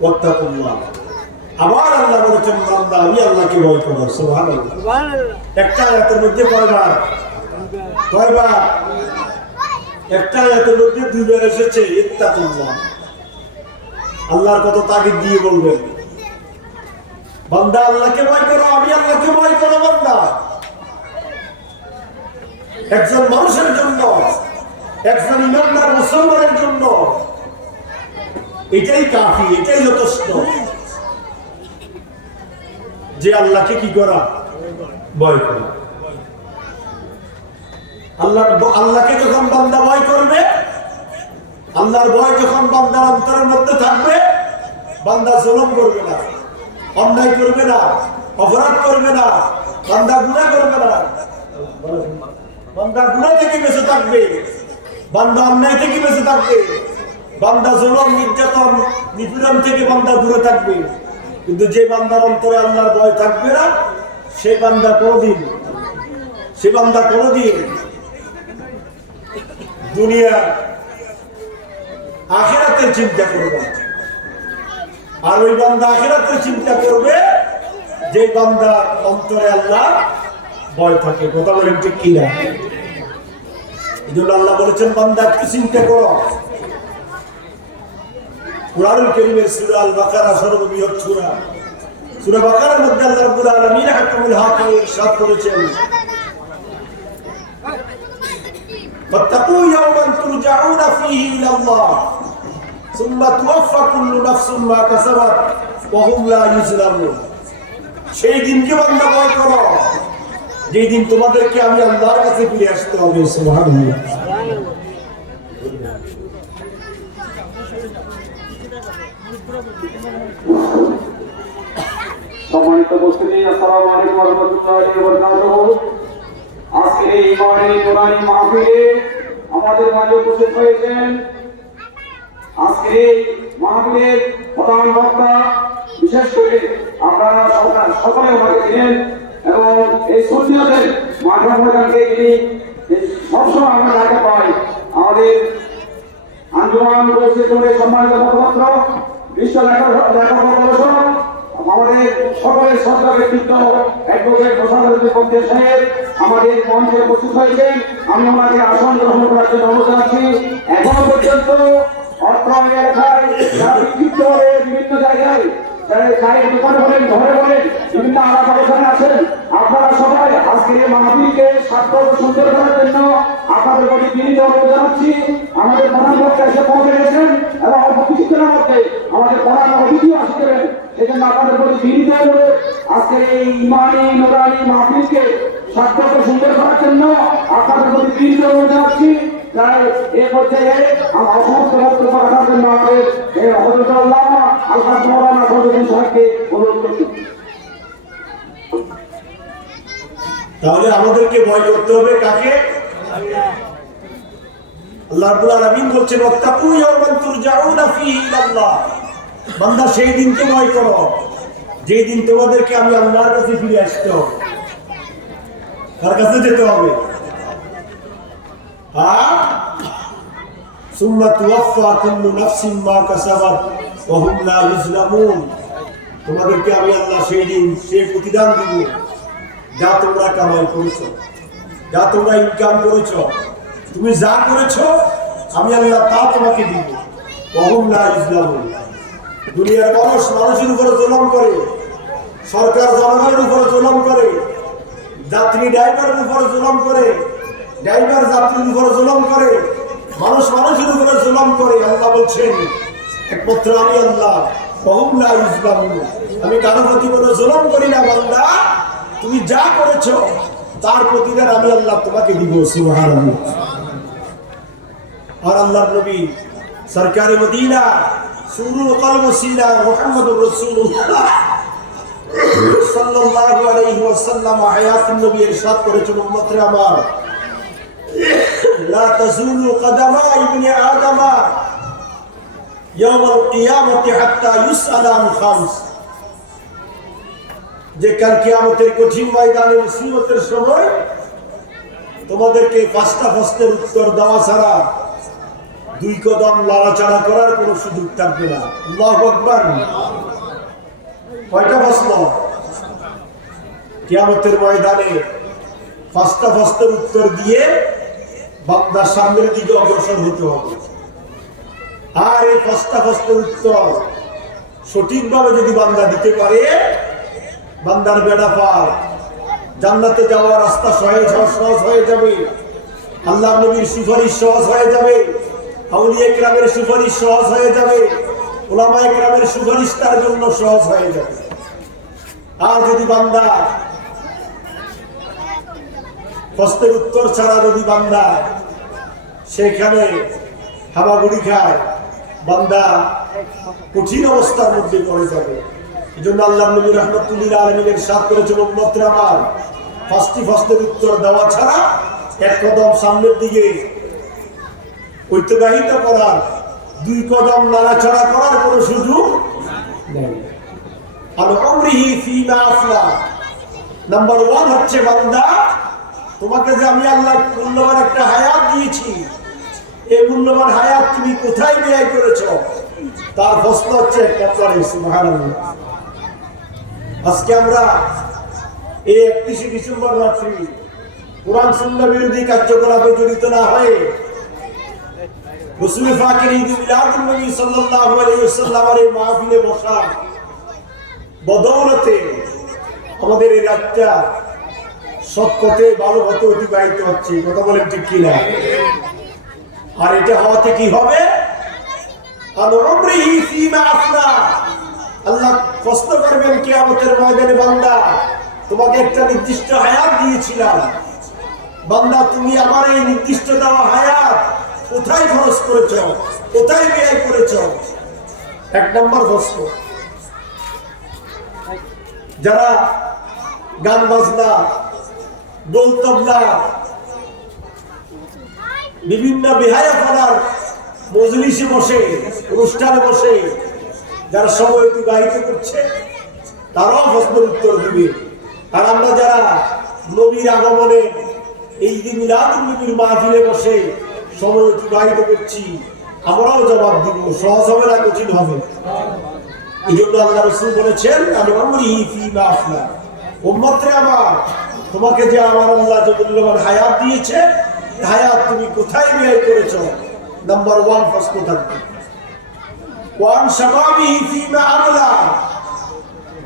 ওয়াত্তাকুল্লাহ। আবার আল্লাহ বলেছেন বান্দা আমি আল্লাহকে ভয় করো। সুবহানাল্লাহ। একটা আয়াতের মধ্যে কয়বার? একটা আয়াতের মধ্যে দুইবার এসেছে ইত্তাকুল্লাহ। আল্লাহর কত তাগিদ দিয়ে বলবেন বান্দা আল্লাহকে ভয় করো, আমি আল্লাহকে ভয় করো। বান্দা একজন মানুষের জন্য, একজন ইমানদার মুসলমানের জন্য এটাই কাফি, এটাই যথেষ্ট যে আল্লাহকে কি করা, ভয় করা। আল্লাহকে যখন বান্দা ভয় করবে, আল্লাহর ভয় যখন বান্দার অন্তরের মধ্যে থাকবে, বান্দা জুলুম করবে না, অন্যায় করবে না, অপরাধ করবে না, বান্দা গুনাহ করবে না, বান্দা গুনাহ থেকে বেঁচে থাকবে, বান্দা অন্যায় থেকে বেঁচে থাকবে, বান্দা জুলুম নির্যাতন নিপীড়ন থেকে বান্দা দূরে থাকবে। কিন্তু যে বান্দার অন্তরে আল্লাহর ভয় থাকবে না, সেই বান্দা কোনদিন দুনিয়া আখিরাতের চিন্তা করবে। আর ওই বান্দা আখিরাতের চিন্তা করবে যে বান্দার অন্তরে আল্লাহ ভয় থাকে। কথা বলেন ঠিক কিনা? এই জন্য আল্লাহ বলেছেন বান্দা একটু চিন্তা করো। কুরআনুল কারীমের সূরা আল বাকারা সর্ববৃহৎ সূরা, সূরা বাকারার মধ্যে আল্লাহ রাব্বুল আলামিন হাকামুল হাকিম ইরশাদ করেছেন, ফাত্তাকু ইয়াওমান তুরজাউনা ফীহি ইলাল্লাহ সুম্মা তুওয়াফফা কুল্লু নাফসিন মা কাসাবাত ওয়া হুম লা ইউজলামুন। সেই দিনকে বান্দা ভয় করো যেই দিন তোমাদেরকে আমি আল্লাহর কাছে ফিরে আসতে হবে। সুবহানাল্লাহ। সম্মানিত উপস্থিতি, আসসালামু আলাইকুম ওয়া রাহমাতুল্লাহি ওয়া বারাকাতুহু। আজকের এই ইমানি নুরানি মাহফিলে আমাদের মাঝে উপস্থিত হয়েছেন আজকের এই মাহফিলের প্রধান বক্তা, বিশেষ করে আপনারা সকলে ওনাকে চিনেন এবং এই সুন্নিয়তের মাঠে ময়দানকে যিনি সবসময় আমরা দেখা পাই, আমাদের আঞ্জুমান পরিষদের সম্মানিত মুখপাত্র, বিশ্ব লেখক গবেষক, আমাদের সকলের শ্রদ্ধা ব্যক্তিত্ব অ্যাডভোকেট মোশাররফ হোসেন সাহেব আমাদের মঞ্চে উপস্থিত হয়েছেন। আমি ওনাকে আসন গ্রহণ করার জন্য অনুরোধ জানাচ্ছি। এখনো পর্যন্ত অত্র এলাকায় বিক্ষিপ্ত হয়ে বিভিন্ন জায়গায় চায়ের দোকানে বলেন, ঘরে বলেন, বিভিন্ন আলাপ আলোচনা আছেন। আপনারা সবাই আজকের এই মাহফিলকে সার্থক ও সুন্দর করার জন্য আপনাদের প্রতি বিনীত অনুরোধ জানাচ্ছি। আমাদের প্রধান বক্তা এসে পৌঁছে গেছেন এবং অল্প কিছুক্ষণের মধ্যে আমাদের প্রধান অতিথিও আসতে দেবেন। সেজন্য আপনাদের প্রতি বিনীত অনুরোধ, আজকের এই ইমানি নুরানি মাহফিলকে সার্থক ও সুন্দর করার জন্য আপনাদের প্রতি বিনীত অনুরোধ জানাচ্ছি। তাই এই পর্যায়ে আমার সমস্ত বক্তব্য রাখার জন্য আমাদের হযরত আল্লামা আলহাজ মাওলানা ফজলুদ্দিন সাহেবকে অনুরোধ করছি। তাহলে আমাদেরকে ভয় করতে হবে কাকে? আল্লাহ রাব্বুল আলামিন বলছেন, ওয়াত্তাকু ইয়াওমান তুরজাউনা ফীহি ইলাল্লাহ। বান্দা সেই দিনকে ভয় করো যেই দিন তোমাদেরকে আমি আল্লাহর কাছে ফিরে আসতে হবে। কার কাছে যেতে হবে? সুম্মা তুওয়াফফা কুল্লু নাফসিন মা কাসাবাত ওয়া হুম লা ইউজলামুন। তোমাদেরকে আমি আল্লাহ সেই দিন সেই প্রতিদান দিব যা তোমরা কামাই করেছো, যা তোমরা ইনকাম করেছো, তুমি যা করেছো আমি আল্লাহ তা তোমাকে দিব। ওয়া হুম লা ইউজলামুন। দুনিয়ার মানুষ মানুষের উপরে জুলুম করে, সরকার জনগণের উপরে জুলুম করে, যাত্রী ড্রাইভারের উপরে জুলুম করে, ড্রাইভার যাত্রীর উপরে জুলুম করে, মানুষ মানুষের উপরে জুলুম করে। আল্লাহ বলছেন একমাত্র আমি আল্লাহ, ওয়া হুম লা ইউজলামুন, আমি কারো প্রতি কোনো জুলুম করি না। বান্দা তুমি যা করেছো তার প্রতিদান আমি আল্লাহ তোমাকে দিব। সুবহানাল্লাহ। আর আল্লাহর নবী সরকারে মদিনা সুরুল কলব সিনা মুহাম্মদুর রাসূলুল্লাহ সাল্লাল্লাহু আলাইহি ওয়াসাল্লাম হায়াতুন নবী ইরশাদ করেছেন, উম্মতরে আমার, লা তাজুলু কদমা ইবনে আদম ইয়াউমাল কিয়ামতি হাত্তা ইউসআলা আন খামস। যে কাল কিয়ামতের কঠিন ময়দানে মুসিবতের সময় তোমাদেরকে পাঁচটা প্রশ্নের উত্তর দেওয়া ছাড়া দুই কদম লড়াচড়া করার কোনো সুযোগ থাকবে না। আল্লাহু আকবার। কয়টা প্রশ্ন? কিয়ামতের ময়দানে পাঁচটা প্রশ্নের উত্তর দিয়ে বান্দার সামনের দিকে অগ্রসর হতে হবে। আর এই পাঁচটা প্রশ্নের উত্তর সঠিকভাবে যদি বান্দা দিতে পারে, বান্দার বেড়া পার, জান্নাতে যাওয়ার রাস্তা সহজ হয়ে যাবে। আল্লাহ নবীর সুপারিশ সহজ হয়ে যাবে, আউলিয়া কেরামের সুপারিশ সহজ হয়ে যাবে, উলামায়ে কেরামের সুপারিশ তার জন্য সহজ হয়ে যাবে। আর যদি বান্দা প্রশ্নের উত্তর ছাড়া যদি বান্দা সেখানে হামাগুড়ি খায়, বান্দা কঠিন অবস্থার মধ্যে পড়ে যাবে। এই জন্য আল্লাহ নবী রাহমাতুল্লিল আলামিন ইরশাদ করেছেন, উম্মতরে আমার প্রশ্নের উত্তর দেওয়া ছাড়া এক কদম সামনের দিকে অতিবাহিত করার, 2 কদম নাড়াচাড়া করার কোনো সুযোগ নেই। আর আমরিহি ফিমা আফলা, নাম্বার 1 হচ্ছে বান্দা, তোমাকে যে আমি আল্লাহ মূল্যবান একটা হায়াত দিয়েছি, এই মূল্যবান হায়াত তুমি কোথায় ব্যয় করেছো, তার প্রশ্ন হচ্ছে একটা পরে। সুবহানাল্লাহ। আজকে আমরা এই 31শে ডিসেম্বর রাত্রি কোরআন সুন্নাহ বিরোধী কার্যকলাপে জড়িত না হয়ে রাসূল পাকের ঈদ মিলাদুন নবী সাল্লাল্লাহু আলাইহি ওয়াসাল্লামের এই মাহফিলে বসা বদৌলতে আমাদের এই রাতটা সৎ পথে ভালো পথে অতিবাহিত হচ্ছে। কথা বলেন ঠিক কিনা? আর এটা হওয়াতে কি হবে? আল-উমরিহি ফীমা আফনা, আল্লাহ প্রশ্ন করবেন কিয়ামতের ময়দানে, বান্দা তোমাকে একটা নির্দিষ্ট হায়াত দিয়েছিলাম, বান্দা তুমি আমার এই নির্দিষ্ট দেওয়া হায়াত কোথায় খরচ করেছো, কোথায় ব্যয় করেছো? 1 নম্বর প্রশ্ন। যারা গান বাজনা, দোল তবলা, বিভিন্ন বেহায়াপনার মজলিসে বসে, অনুষ্ঠানে বসে যারা সময় অতিবাহিত করছে, তারাও প্রশ্নের উত্তর দিবে। আর আমরা যারা নবীর আগমনে এই ঈদ মিলাদুন নবীর মাহফিলে বসে সময় অতিবাহিত করছি, আমরাও জবাব দিব। সহজ হবে না কঠিন হবে? এই জন্য আল্লাহ রাসূল বলেছেন, আল-উমরিহি ফীমা আফলা, উম্মতরে আমার তোমাকে যে আমার আল্লাহ যে মূল্যবান হায়াত দিয়েছে, হায়াত তুমি কোথায় ব্যয় করেছো? নাম্বার 1 প্রশ্ন থাকবে। ওয়ান শাবাবিহি ফীমা আমলা,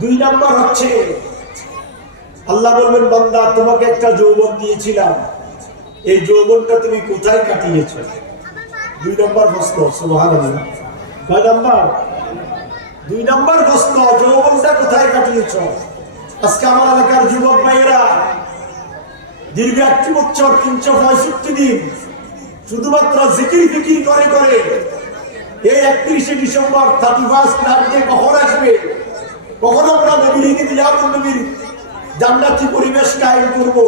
2 নম্বর হচ্ছে আল্লাহ বলবেন, বান্দা তোমাকে একটা যৌবন দিয়েছিলাম, এই যৌবনটা তুমি কোথায় কাটিয়েছো? 2 নম্বর প্রশ্ন। সুবহানাল্লাহ। কয় নাম্বার? 2 নম্বর প্রশ্ন, যৌবনটা কোথায় কাটিয়েছো? আজকে আমার এলাকার যুবক ভাইয়েরা দীর্ঘ 1 বছর 365 দিন শুধুমাত্র জিকির ফিকির করে করে এই 31শে ডিসেম্বর 31st নাইটে কখন আসবে, কখন আমরা নবীর ঈদ মিলাদুন নবীর জান্নাতি পরিবেশ কায়েম করব,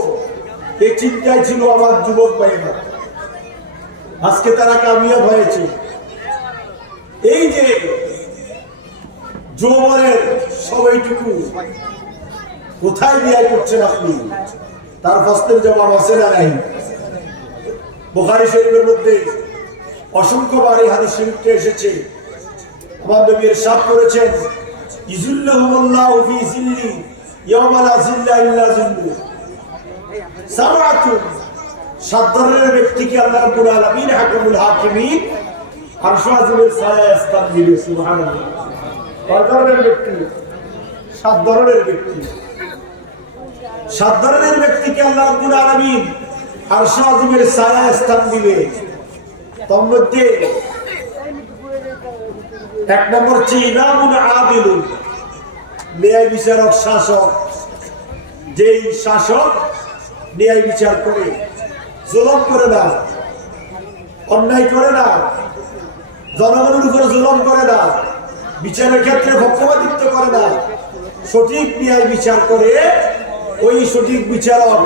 এই চিন্তায় ছিল আমার যুবক ভাইরা। আজকে তারা কামিয়াব হয়েছে। এই যে যৌবনের সময়টুকু কোথায় ব্যয় করছেন আপনি, তার প্রশ্নের জবাব আছে না নাই? বুখারী শরীফের মধ্যে অসংখ্যবার এই হাদিস শরীফে এসেছে। আমার নবী ইরশাদ করেছেন, ইযুল্লুহুমুল্লাহু ফি জিল্লি ইয়াওমা লা জিল্লা ইল্লা জিল্লু, সাবআতুন, 7 ধরনের ব্যক্তিকে আল্লাহ রাব্বুল আলামিন হাকিমুল হাকিমিন আরশ আজিমের ছায়ায় স্থান দিবেন। সুবহানাল্লাহ। কয় ধরনের ব্যক্তি? 7 ধরনের ব্যক্তি। 7 ধরনের ব্যক্তিকে আল্লাহ রাব্বুল আলামিন আরশ আজিমের ছায়ায় স্থান দিবে। তার মধ্যে 1 নম্বর হচ্ছে ইমামুন আদিলুন, ন্যায় বিচারক, শাসক। যেই শাসক ন্যায় বিচার করে, জুলুম করে না, অন্যায় করে না, জনগণের উপর জুলুম করে না, বিচারের ক্ষেত্রে পক্ষপাতিত্ব করে না, সঠিক ন্যায় বিচার করে, ওই সঠিক বিচারক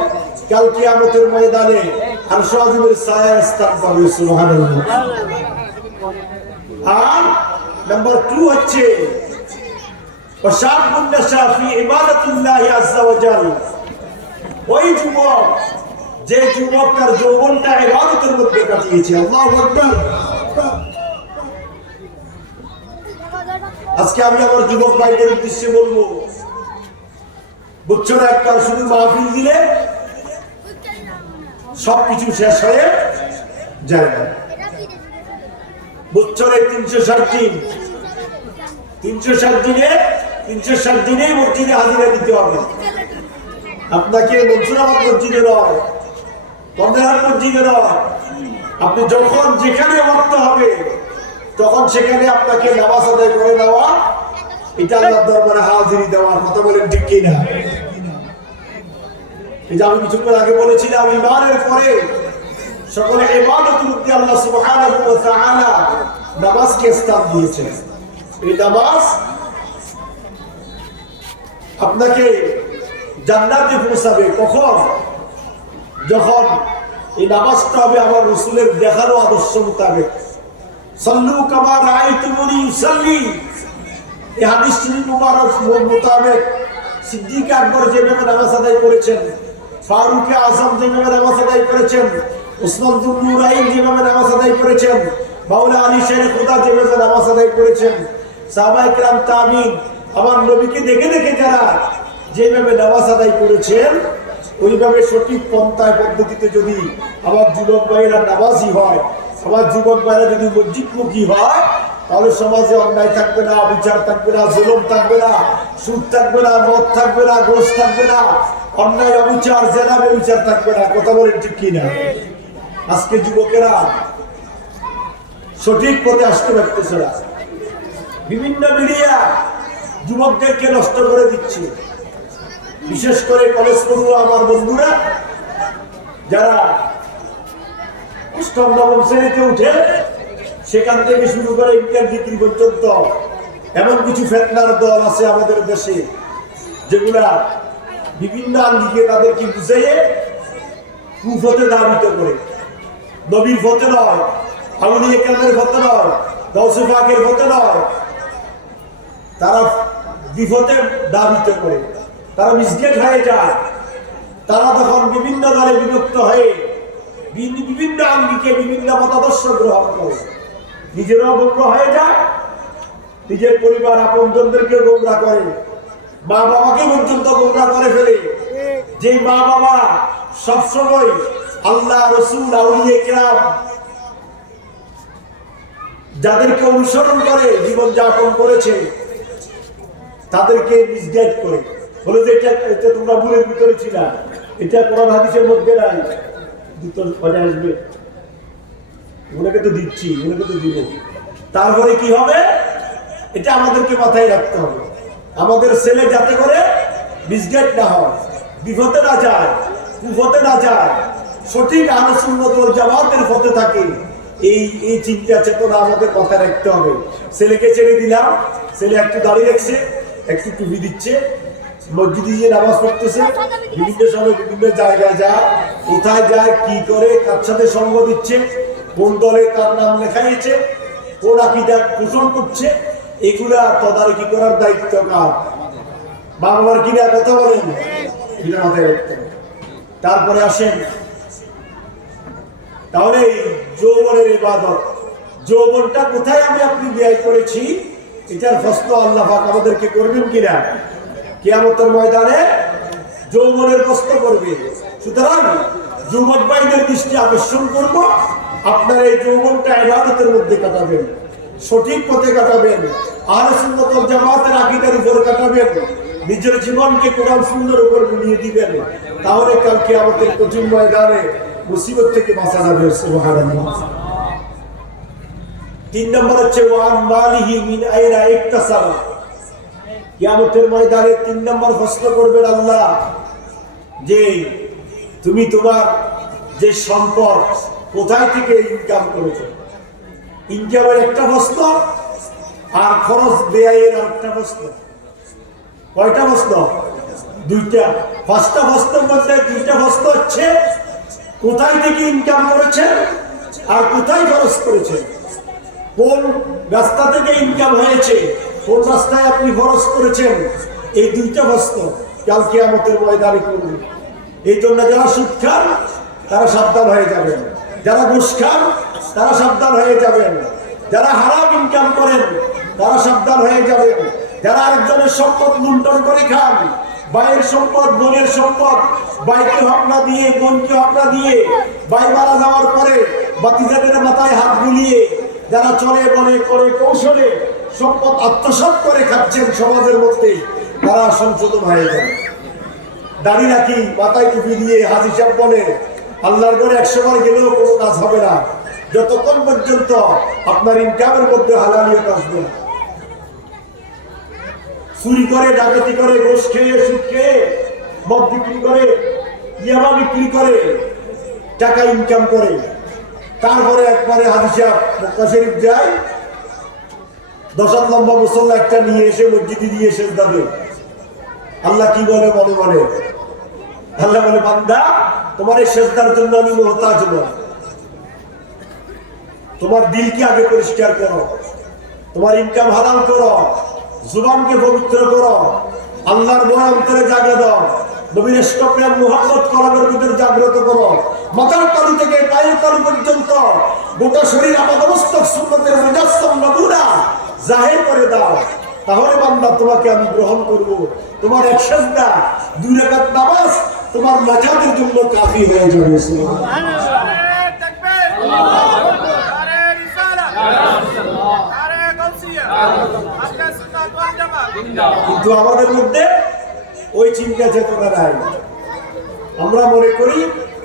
কাল কিয়ামতের ময়দানে আরশ আজিমের ছায়ায় স্থান পাবে। সুবহানাল্লাহ। আর নাম্বার 2 হচ্ছে ওয়াশাবুন নাশা ফি ইবাদাতিল্লাহি আযজা ওয়া জাল, ওই যুবক যে যুবক তার যৌবনটা ইবাদতের মধ্যে কাটিয়েছে। আল্লাহু আকবার। আজকে আমি আমার যুবক ভাইদের উদ্দেশ্যে বলবো, বছরে একটা শুধু মাহফিল দিলে সবকিছু শেষ হয়ে যায় না। বছরে 360 দিন, 360 দিনে মসজিদে হাজিরা দিতে হবে। আপনাকে মনসুরাবাদ মসজিদে নয়, বন্ধের মসজিদে নয়, আপনি যখন যেখানে ওয়াক্ত হবে তখন সেখানে আপনাকে নামাজ আদায় করে দেওয়া, এটা আল্লাহর দরবারে হাজিরি দেওয়ার কথা বলেন, ঠিক কিনা? এই যে আমি কিছুক্ষণ আগে বলেছিলাম, ঈমানের পরে সকলে ইবাদতের মধ্যে আল্লাহ সুবহানাহু ওয়া তাআলা নামাজকে স্থান দিয়েছেন। এই নামাজ আপনাকে জান্নাতে পৌঁছাবে। কখন? যখন এই নামাজটা হবে আমার রাসূলের দেখানো আদর্শ মোতাবেক। সাল্লু কামা রাআইতুমুনি ইউসাল্লি, এই হাদিসটি মুবারক মোতাবেক সিদ্দিক আকবর যেভাবে নামাজ আদায় করেছেন, ফারুক আযম যেভাবে নামাজ আদায় করেছেন, উসমান বিন নুরাইন যেভাবে নামাজ আদায় করেছেন, মাওলা আলী শের খুদা যেভাবে নামাজ আদায় করেছেন, সাহাবায়ে কেরাম তাবিঈন আমার নবীকে দেখে দেখে যারা যেভাবে নামাজ আদায় করেছেন, ওইভাবে সঠিক পন্থায় পদ্ধতিতে যদি আমার যুবক ভাইয়েরা নামাজি হয়, আমার যুবক ভাইয়েরা যদি মসজিদমুখী হয়, তাহলে সমাজে অন্যায় থাকবে না, বিচার থাকবে না, জুলুম থাকবে না, সুদ থাকবে না, মদ থাকবে না, ঘুষ থাকবে না, অন্যায় অবিচার জেনা বিচার থাকবে না। কথা বলেন, ঠিক কিনা? আজকে যুবকেরা সঠিক পথে আসতে পারতেছে না। বিভিন্ন মিডিয়া যুবকদেরকে নষ্ট করে দিচ্ছে। বিশেষ করে কলেজ পড়ুয়া আমার বন্ধুরা যারা অষ্টম নবম শ্রেণীতে উঠে, সেখান থেকে শুরু করে ইন্টার ডিগ্রি পর্যন্ত এমন কিছু ফেতনার দল আছে আমাদের দেশে, যেগুলা বিভিন্ন আঙ্গিকে তাদেরকে বুঝিয়ে কুফতে ধাবিত করে। নবীর ফতে নয়, আউলিয়া কেরামের ফতে নয়, গাউসে পাকের ফতে নয়, তারা বিফতে ধাবিত করে, তারা মিসগেট হয়ে যায়। তারা তখন বিভিন্ন দলে বিভক্ত হয়ে বিভিন্ন আঙ্গিকে বিভিন্ন মতাদর্শ গ্রহণ করে, নিজেরাও গোমরাহ হয়ে যায়, নিজের পরিবার আপনজনদেরকে গোমরাহ করে, মা বাবাকে পর্যন্ত গোমরাহ করে ফেলে। যে মা বাবা সবসময় আল্লাহ, রসুল, আউলিয়া কেরাম যাদেরকে অনুসরণ করে জীবন যাপন করেছে, তাদেরকে মিসগাইড করে বলে যে এটা তোমরা ভুলের ভিতরে ছিল, এটা কোরআন হাদিসের মধ্যে নাই, আসবে ওনাকে তো দিচ্ছি, ওনাকে তো দিব। তারপরে কি হবে? এটা আমাদেরকে মাথায় রাখতে হবে। আমাদের ছেলে যাতে করে মিসগাইড না হয়, বিপদে না যায়, কুফতে না যায়, সঠিক আহলে সুন্নাত ওয়াল জামাতের পথে থাকে, এই চিন্তা চেতনা আমাদের মাথায় রাখতে হবে। ছেলেকে ছেড়ে দিলাম, ছেলে একটু দাঁড়িয়ে রাখছে, একটু টুপি দিচ্ছে, মসজিদে গিয়ে নামাজ পড়তেছে, বিভিন্ন সময় বিভিন্ন জায়গায় যায়, কোথায় যায়, কি করে, কার সাথে সঙ্গ দিচ্ছে, কোন দলে তার নাম লেখাইছে, কোন আকীদা পোষণ করছে, এগুলা তদারকি করার দায়িত্ব কার? মা বাবার কিনা? কথা বলেন, এটা মাথায় রাখতে হবে। তারপরে আসেন, তাহলে যৌবনের ইবাদত, যৌবনটা কোথায় আমি আপনি ব্যয় করেছি, এটার প্রশ্ন আল্লাহ পাক আমাদেরকে করবেন কিনা? কিয়ামতের ময়দানে যৌবনের প্রশ্ন করবে। সুতরাং যুবক ভাইদের দৃষ্টি আকর্ষণ করব, আপনার এই যৌবনটা ইবাদতের মধ্যে কাটাবেন, সঠিক পথে কাটাবেন, আহলে সুন্নাত ওয়াল জামাতের আকীদার উপর কাটাবেন, নিজের জীবনকে কোরআন সুন্নাহর উপর বুনিয়ে দিবেন। তাহলে কাল কিয়ামতের কঠিন ময়দানে মুসিবত থেকে বাঁচা যাবে। সুবহানাল্লাহ। 3 নম্বর হচ্ছে ওয়ান মালিহি মিন আইনা ইকতাসাবা। কিয়ামতের ময়দানে 3 নম্বর প্রশ্ন করবেন আল্লাহ, যে তুমি তোমার যে সম্পদ কোথায় থেকে ইনকাম করেছো। ইনকামের একটা প্রশ্ন, আর খরচ ব্যয়ের আরেকটা প্রশ্ন। কয়টা প্রশ্ন? 2টা। ফার্স্টটা প্রশ্নের মধ্যে 2টা প্রশ্ন হচ্ছে কোথায় থেকে ইনকাম করেছেন আর কোথায় খরচ করেছেন, কোন রাস্তা থেকে ইনকাম হয়েছে, কোন রাস্তায় আপনি খরচ করেছেন। এই 2টা প্রশ্ন কাল কিয়ামতের ময়দানে করবে। এই জন্য যারা সুদ খান তারা সাবধান হয়ে যাবেন, যারা ঘুষ খান তারা সাবধান হয়ে যাবেন, যারা হারাম ইনকাম করেন তারা সাবধান হয়ে যাবেন, যারা আরেকজনের সম্পদ লুণ্ঠন করে খান, ভাইয়ের সম্পদ, বোনের সম্পদ, ভাইকে হক না দিয়ে, বোনকে হক না দিয়ে, ভাই মারা যাওয়ার পরে বাতিজাদের মাথায় হাত বুলিয়ে যারা চলে বলে করে কৌশলে সম্পদ আত্মসাৎ করে খাচ্ছেন সমাজের মধ্যে, তারা সংশোধন হয়ে যাবে। দাড়ি রাখি, মাথায় টুপি দিয়ে হাজি সাহেব বলে, আল্লাহর ঘরে 100 বার গেলেও কোনো কাজ হবে না যতক্ষণ পর্যন্ত আপনার ইনকামের মধ্যে হালালিয়ত আসবে না। চুরি করে, ডাকাতি করে, ঘুষ খেয়ে, সুদ খেয়ে, মদ বিক্রি করে, ইয়াবা বিক্রি করে টাকা ইনকাম করে, তারপরে একবারে হাজী সাহেব মক্কা শরীফ যায়, 10 হাত লম্বা মুসল্লা একটা নিয়ে এসে মসজিদে দিয়ে সেজদা দেয়। আল্লাহ কি বলে মনে মনে? আল্লাহ বলে, বান্দা তোমার এই সেজদার জন্য আমি মুহতাজ নই। তোমার দিলকে আগে পরিষ্কার করো, তোমার ইনকাম হালাল করো, জুবানকে পবিত্র করো, আল্লাহর ভয় অন্তরে জাগা দাও, নবীর ইশক প্রেম মুহাব্বত কলবের ভিতরে জাগ্রত করো, মাথার তালু থেকে পায়ের তালু পর্যন্ত গোটা শরীর আপাদমস্তক সুন্নতের মুজাসসাম নমুনা জাহির করে দাও। তাহলে বান্দা তোমাকে আমি গ্রহণ করব। তোমার এক সিজদা, 2 রাকাত নামাজ তোমার নাজাতের জন্য কাফি হয়ে যাবে। সুবহানাল্লাহ। কিন্তু আমাদের মধ্যে ওই চিন্তা চেতনা নাই। আমরা মনে করি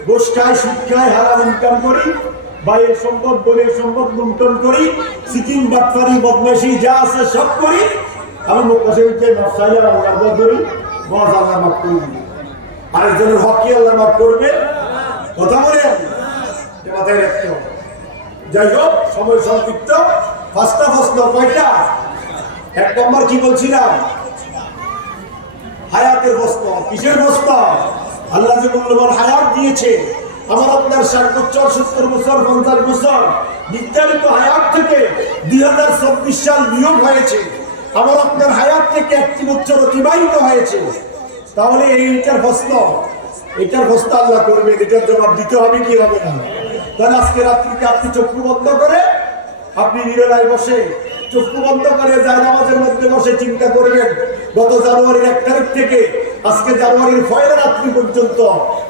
ঘুষ খাই, সুদ খাই, হারাম ইনকাম করি, বাইরের সম্পদ, বোনের সম্পদ লুণ্ঠন করি, সিকিম, বাটফারি, বদমাইশি যা আছে সব করি। আমি মুখে নফসাই আর আল্লাহ ধরি, বস আল্লাহ মাফ করবি, আরেকজনের হক কি আল্লাহ মাফ করবে? কথা বলেন, মাথায় রাখতে হবে। যাই হোক, সময় সংক্ষিপ্ত। ফার্স্টটা প্রশ্ন কয়টা? 1 নম্বর কি বলছিলাম? হায়াতের প্রশ্ন। কিসের প্রশ্ন? আল্লাহ যে মূল্যবান হায়াত দিয়েছে, আমার আপনার 70 বছর 50 বছর নির্ধারিত হায়াত থেকে 2024 সাল নিয়োগ হয়েছে, আমার আপনার হায়াত থেকে 1 বছর অতিবাহিত হয়েছে। তাহলে এইটার প্রশ্ন আল্লাহ করবে, এটার জবাব দিতে হবে কি হবে না? তাহলে আজকে রাত্রিতে আপনি চক্ষু বন্ধ করে, আপনি নিরলায় বসে চক্ষু বন্ধ করে জায়নামাজের মধ্যে বসে চিন্তা করবেন, গত জানুয়ারির 1 তারিখ থেকে আজকে জানুয়ারির 1 রাত্রি পর্যন্ত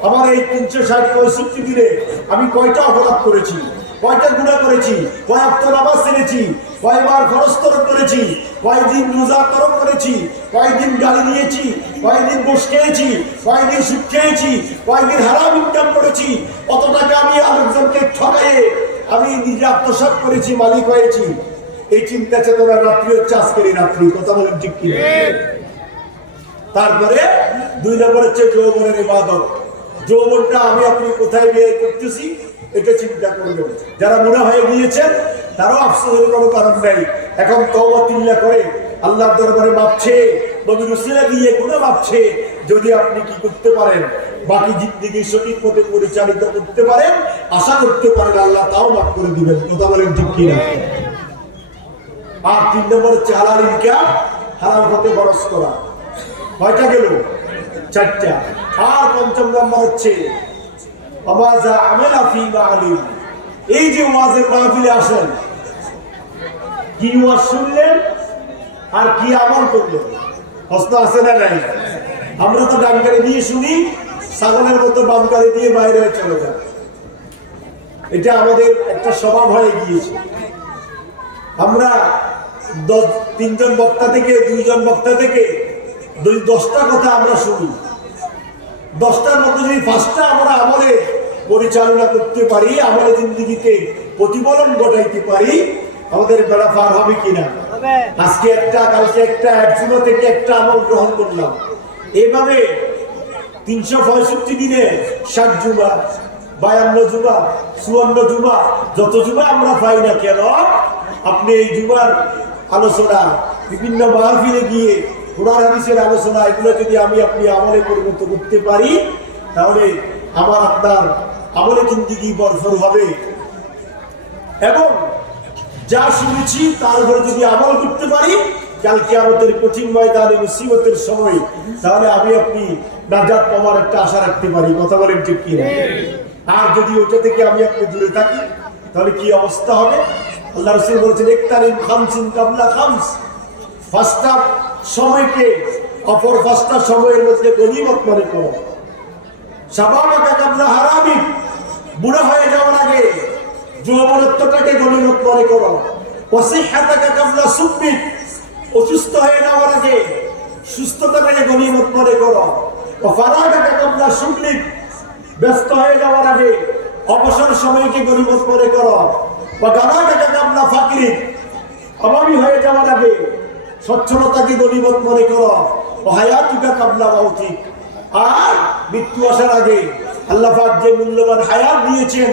আমার এই 365 দিনে আমি কয়টা অপরাধ করেছি, কয়টা গুনাহ করেছি, কয় ওয়াক্ত নামাজ ছেড়েছি, কয়বার ফরজ তরক করেছি, কয়দিন রোজা তরক করেছি, কয়দিন গালি দিয়েছি, কয়দিন ঘুষ খেয়েছি, কয়দিন সুদ খেয়েছি, কয়দিন হারাম ইনকাম করেছি, কত টাকা আমি আরেকজনকে ঠকাইয়ে আমি নিজে আত্মসাৎ করেছি, মালিক হয়েছি। এই চিন্তা চেতনা রাত্রি হচ্ছে আজকের এই রাত্রি। কথা বলেন ঠিক কি? তারপরে 2 নম্বর হচ্ছে যৌবনের ইবাদত। যৌবনটা আমি আপনি কোথায় ব্যয় করতেছি এটা চিন্তা করবেন। যারা মুনা হয়ে গিয়েছেন তারাও আফসোসের কোনো কারণ নাই। এখন তওবা তিল্লা করে আল্লাহর দরবারে মাপছে, নবীর উসিলা দিয়ে গুনাহ মাপছে। যদি আপনি কি করতে পারেন, বাকি জিন্দেগি সঠিক পথে পরিচালিত করতে পারেন, আশা করতে পারেন আল্লাহ তাও মাফ করে দিবেন। কথা বলেন ঠিক কি না? আর 3 নম্বর হচ্ছে হালাল ইনকাম, হালাল পথে খরচ করা। কয়টা গেল? 4টা। আর 5 নম্বর হচ্ছে আওয়াজা আমেলা ফি মাআলিম। এই যে ওয়াজের মাহফিলে আসেন, কি ওয়াজ শুনলেন আর কি আমল করলেন? প্রশ্ন আছে না নাই? আমরা তো ডানকারি দিয়ে শুনি, ছাগলের মতো বামকারি দিয়ে বাইরে চলে যায়। এটা আমাদের একটা স্বভাব হয়ে গিয়েছে। আমরা 3 জন বক্তা থেকে 2 জন বক্তা থেকে 10টা কথা আমরা শুনি। 10টার মধ্যে যদি 5টা আমরা আমলে পরিচালনা করতে পারি, আমলে জিন্দেগিতে প্রতিফলন ঘটাইতে পারি, আমাদের বেলা পার হবে কিনা? আজকে একটা, কালকে একটা, একজুমা থেকে একটা আমল গ্রহণ করলাম। এভাবে 365 দিনে 60 জুমা, 52 জুমা, 54 জুমা, যত জুমা আমরা পাই না কেন, আপনি এই জুমার আলোচনা, বিভিন্ন মাহফিলে গিয়ে কোরআন হাদিসের আলোচনা, এগুলো যদি আমি আপনি আমলে পরিণত করতে পারি, তাহলে আমার আপনার আমলে জিন্দেগি বরফর হবে। এবং যা শুনেছি তার উপরে যদি আমল করতে পারি, কালকে আমাদের কঠিন ময়দানে মুসিবতের সময়, তাহলে আমি আপনি নাজাত পাওয়ার একটা আশা রাখতে পারি। কথা বলেন ঠিক কি না? আর যদি ওটা থেকে আমি আপনি দূরে থাকি, তাহলে কি অবস্থা হবে? আল্লাহ রাসূল বলেছেন, ইকতারিম খামসিন কাবলা খামস। 5টা সময়কে অপর 5টা সময়ের মধ্যে গনিমত মনে করো। শাবাবাকা কাবলা হারামিক, বুড়া হয়ে যাওয়ার আগে যৌবনত্বটাকে গনিমত মনে করো। ওয়াসিহাতাকা কাবলা সুকমিক, অসুস্থ হয়ে যাওয়ার আগে সুস্থতাটাকে গনিমত মনে করো। ওয়াফারাগাকা কাবলা শুগলিক, ব্যস্ত হয়ে যাওয়ার আগে অবসর সময়কে গরিবত মনে করো, বা গানা কাকা কামনা ফাকির অভাবী হয়ে যাওয়ার আগে সচ্ছলতাকে গরিবত মনে করো, ও হায়াতুকা কামনা মাউতিক। আর মৃত্যু আসার আগে আল্লাহ পাক যে মূল্যবান হায়াত দিয়েছেন,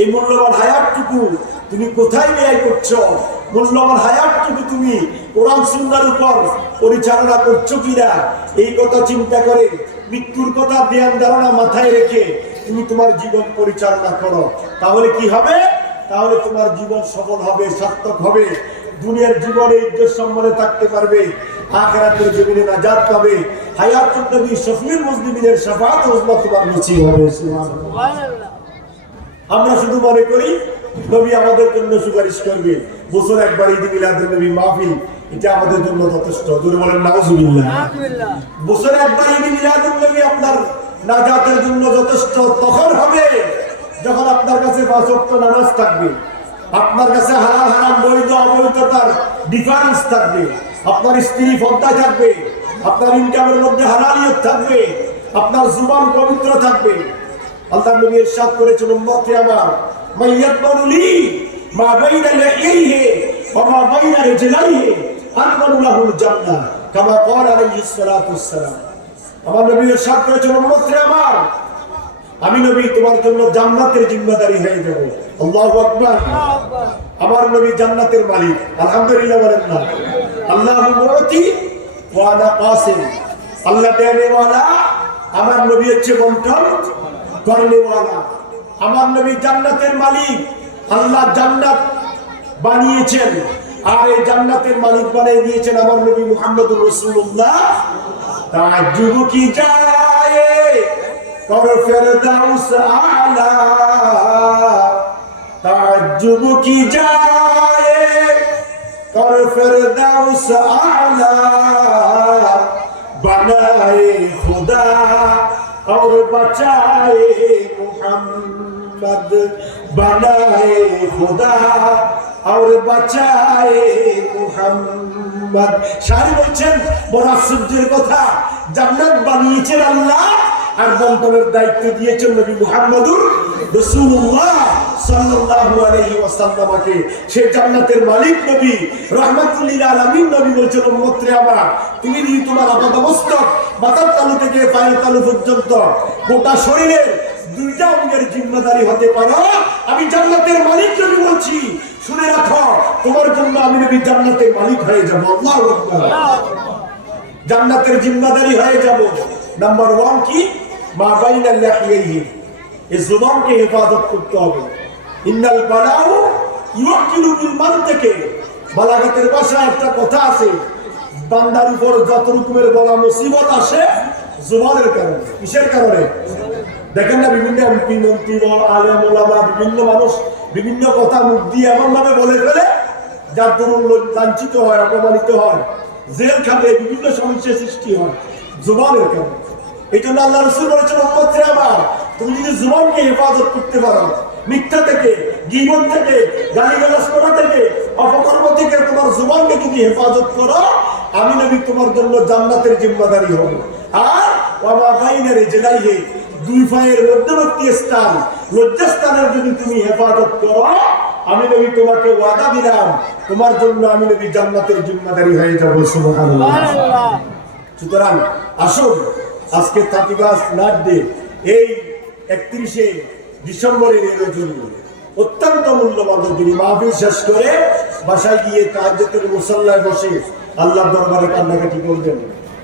এই মূল্যবান হায়াতটুকু তুমি কোথায় ব্যয় করছো? মূল্যবান হায়াতটুকু তুমি কোরআন সুন্নাহর উপর পরিচালনা করছো কিনা, এই কথা চিন্তা করে মৃত্যুর কথা ধ্যান ধারণা মাথায় রেখে তুমি তোমার জীবন পরিচালনা করো। তাহলে কি হবে? তাহলে তোমার জীবন সফল হবে, সার্থক হবে। দুনিয়ার জীবনে ইজ্জত সম্মানে থাকতে পারবে, আখিরাতের জীবনে নাজাত পাবে। হায়াতুন নবী শফিউল মুজলিমিনের শাফাআত ও উম্মত তোমার নসিব হবে। সুবহানাল্লাহ। আমরা শুধু মনে করি নবী আমাদের জন্য সুপারিশ করবে, বছর একবার ঈদ মিলাদুন নবী মাহফিল, এটা আমাদের জন্য যথেষ্ট। জোরে বলেন নাউজুবিল্লাহ। বছর একবার ঈদ মিলাদুন নবী আপনার নাজাতের জন্য যথেষ্ট তখন হবে যখন আপনার কাছে 5 ওয়াক্ত নামাজ থাকবে, আপনার কাছে হালাল হারাম বৈধ অবৈধতার ডিফারেন্স থাকবে, আপনার স্ত্রী পর্দায় থাকবে, আপনার ইনকামের মধ্যে হালালিয়ত থাকবে, আপনার জুবান পবিত্র থাকবে। আল্লাহ নবী ইরশাদ করেছেন, উম্মতে আমার মাইয়াতবারুলি মা বাইনা লাইহি ওয়া মা বাইনা রিজলাইহি আনবারু লাহুল জান্নাহ কামা ক্বাল আলাইহিস সালাতু ওয়াসসালাম। আমার নবী ইরশাদ করেছেন, উম্মতে আমার আমি নবী তোমার জন্য জান্নাতের জিম্মাদারি হয়ে যাব। আল্লাহু আকবার। আমার নবী জান্নাতের মালিক। আলহামদুলিল্লাহ বলেন না। আল্লাহু মুতি ওয়া আনা কাসিম। আল্লাহ দেনে ওয়ালা, আমার নবী হচ্ছে বন্টন করনে ওয়ালা। আমার নবী জান্নাতের মালিক। আল্লাহ জান্নাত বানিয়েছেন, আর এই জান্নাতের মালিক বানিয়ে দিয়েছেন আমার নবী মুহাম্মদুর রাসূলুল্লাহ। তাজ্জুব কি যায় कर फिरदौस आला, ताज्जुब की जाए कर फिरदौस आला, बनाए खुदा और बचाए मुहम्मद, बनाए खुदा और बचाए मुहम्मद। शायरी বলছেন বড় আশ্চর্যের কথা, জান্নাত বানিয়েছেন আল্লাহ আর বন্টনের দায়িত্ব দিয়েছেন নবী মুহাম্মদুর রাসূলুল্লাহ সাল্লাল্লাহু আলাইহি ওয়াসাল্লামকে। সেই জান্নাতের মালিক নবী রাহমাতুল লিল আলামিন নবী বলেছেন, উম্মতে আমার তুমি যদি তোমার আপাদমস্তক মাথার তালু থেকে পায়ের তালু পর্যন্ত গোটা শরীরের 2টা অঙ্গের জিম্মাদারি হতে পারো, আমি জান্নাতের মালিক নবী বলছি, শুনে রাখো তোমার জন্য আমি নবী জান্নাতের মালিক হয়ে যাব। আল্লাহু আকবার। জান্নাতের জিম্মাদারি হয়ে যাব। নাম্বার 1 কি? মা বাইনা লাহিয়াইহি, এই জবানকে হেফাজত করতে হবে। ইন্নাল বালাউ ইউকিলু বিল মানতিকি। বালাগাতের ভাষায় একটা কথা আছে, বান্দার উপর যত রকমের বলা মুসিবত আসে জবানের কারণে। কিসের কারণে? দেখেন না, বিভিন্ন এমপি মন্ত্রী আলেম ওলামা বিভিন্ন মানুষ বিভিন্ন কথা মুখ দিয়ে এমন ভাবে বলে ফেলে যার দরুন লাঞ্ছিত হয়, অপমানিত হয়, জেল খাবে, বিভিন্ন সমস্যার সৃষ্টি হয় জবানের কারণে। এই জন্য আল্লাহ রাসূল বলেছেন, উম্মতে আমার তুমি যদি জবানকে হেফাজত করতে পারো, মিথ্যা থেকে, গীবত থেকে, গালিগালাজ করা থেকে, অপকর্ম থেকে তোমার জবানকে যদি হেফাজত করো, আমি নবী তোমার জন্য জান্নাতের জিম্মাদারি হব। আর ওয়া মা বাইনা রিজলাইহি, 2 পায়ের মধ্যবর্তী স্থান, লজ্জাস্থানের যদি তুমি হেফাজত করো, আমি নবী তোমাকে ওয়াদা দিলাম তোমার জন্য আমি নবী জান্নাতের জিম্মাদারি হয়ে যাব। সুবহানাল্লাহ। সুতরাং আসুন আজকে 31 নাট ডে, এই 31শে ডিসেম্বরের এই রজনী অত্যন্ত মূল্যবান রজনী, মাহফিল শেষ করে বাসায় গিয়ে তাহাজ্জুদের মুসাল্লায় বসে আল্লাহর দরবারে কান্নাকাটি করবেন,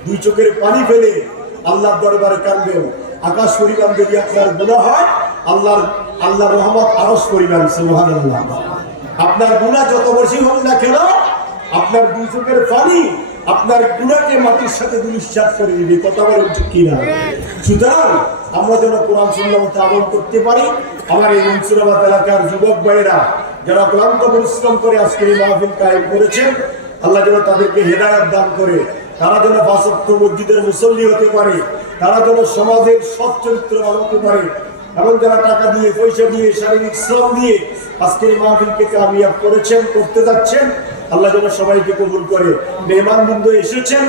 2 চোখের পানি ফেলে আল্লাহর দরবারে কাঁদবেন। আকাশ পরিমাণ যদি আপনার গুনাহ হয়, আল্লাহর রহমত আরশ পরিমাণ। সুবহানাল্লাহ। আপনার গুনাহ যত বেশি হোক না কেন, আপনার 2 চোখের পানি আপনার গুনাহকে মাটির সাথে দুলিশাত করে দিবে। কথা বলেন ঠিক কি না? সুতরাং আমরা যেন কোরআন সুন্নাহ মতো আমল করতে পারি। আমার এই মনসুরাবাদ এলাকার যুবক ভাইয়েরা যারা ক্লান্ত পরিশ্রম করে আজকে এই মাহফিল কায়েম করেছেন, আল্লাহ যেন তাদেরকে হেদায়েত দান করে, তারা যেন 5 ওয়াক্ত মসজিদের মুসল্লি হতে পারে, তারা যেন সমাজের সৎ চরিত্রবান হতে পারে, এবং যারা টাকা দিয়ে, পয়সা দিয়ে, শারীরিক শ্রম দিয়ে আজকে এই মাহফিলকে কামিয়াব করেছেন, করতে যাচ্ছেন, আল্লাহ যেন সবাইকে কবুল করে। মেহমানবৃন্দ এসেছেন,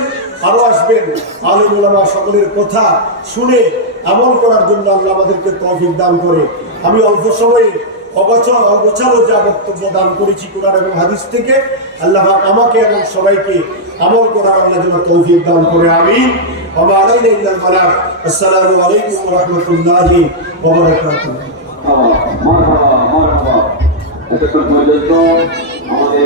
আরো আসবেন, আলেম ওলামা সকলের কথা শুনে আমল করার জন্য আল্লাহ আমাদেরকে তৌফিক দান করে। আমি অল্প সময়ে অগোছালো যা বক্তব্য দান করেছি কোরআন এবং হাদিস থেকে, আল্লাহ পাক আমাকে এবং সবাইকে আমল করার আল্লাহ যেন তৌফিক দান করে। আমিন। ওয়া আলাইনা ইল্লাল বালাগ। আসসালামু আলাইকুম ওয়া রাহমাতুল্লাহি ওয়া বারাকাতুহু। মারহাবা মারহাবা। এতক্ষণ পর্যন্ত আমাদের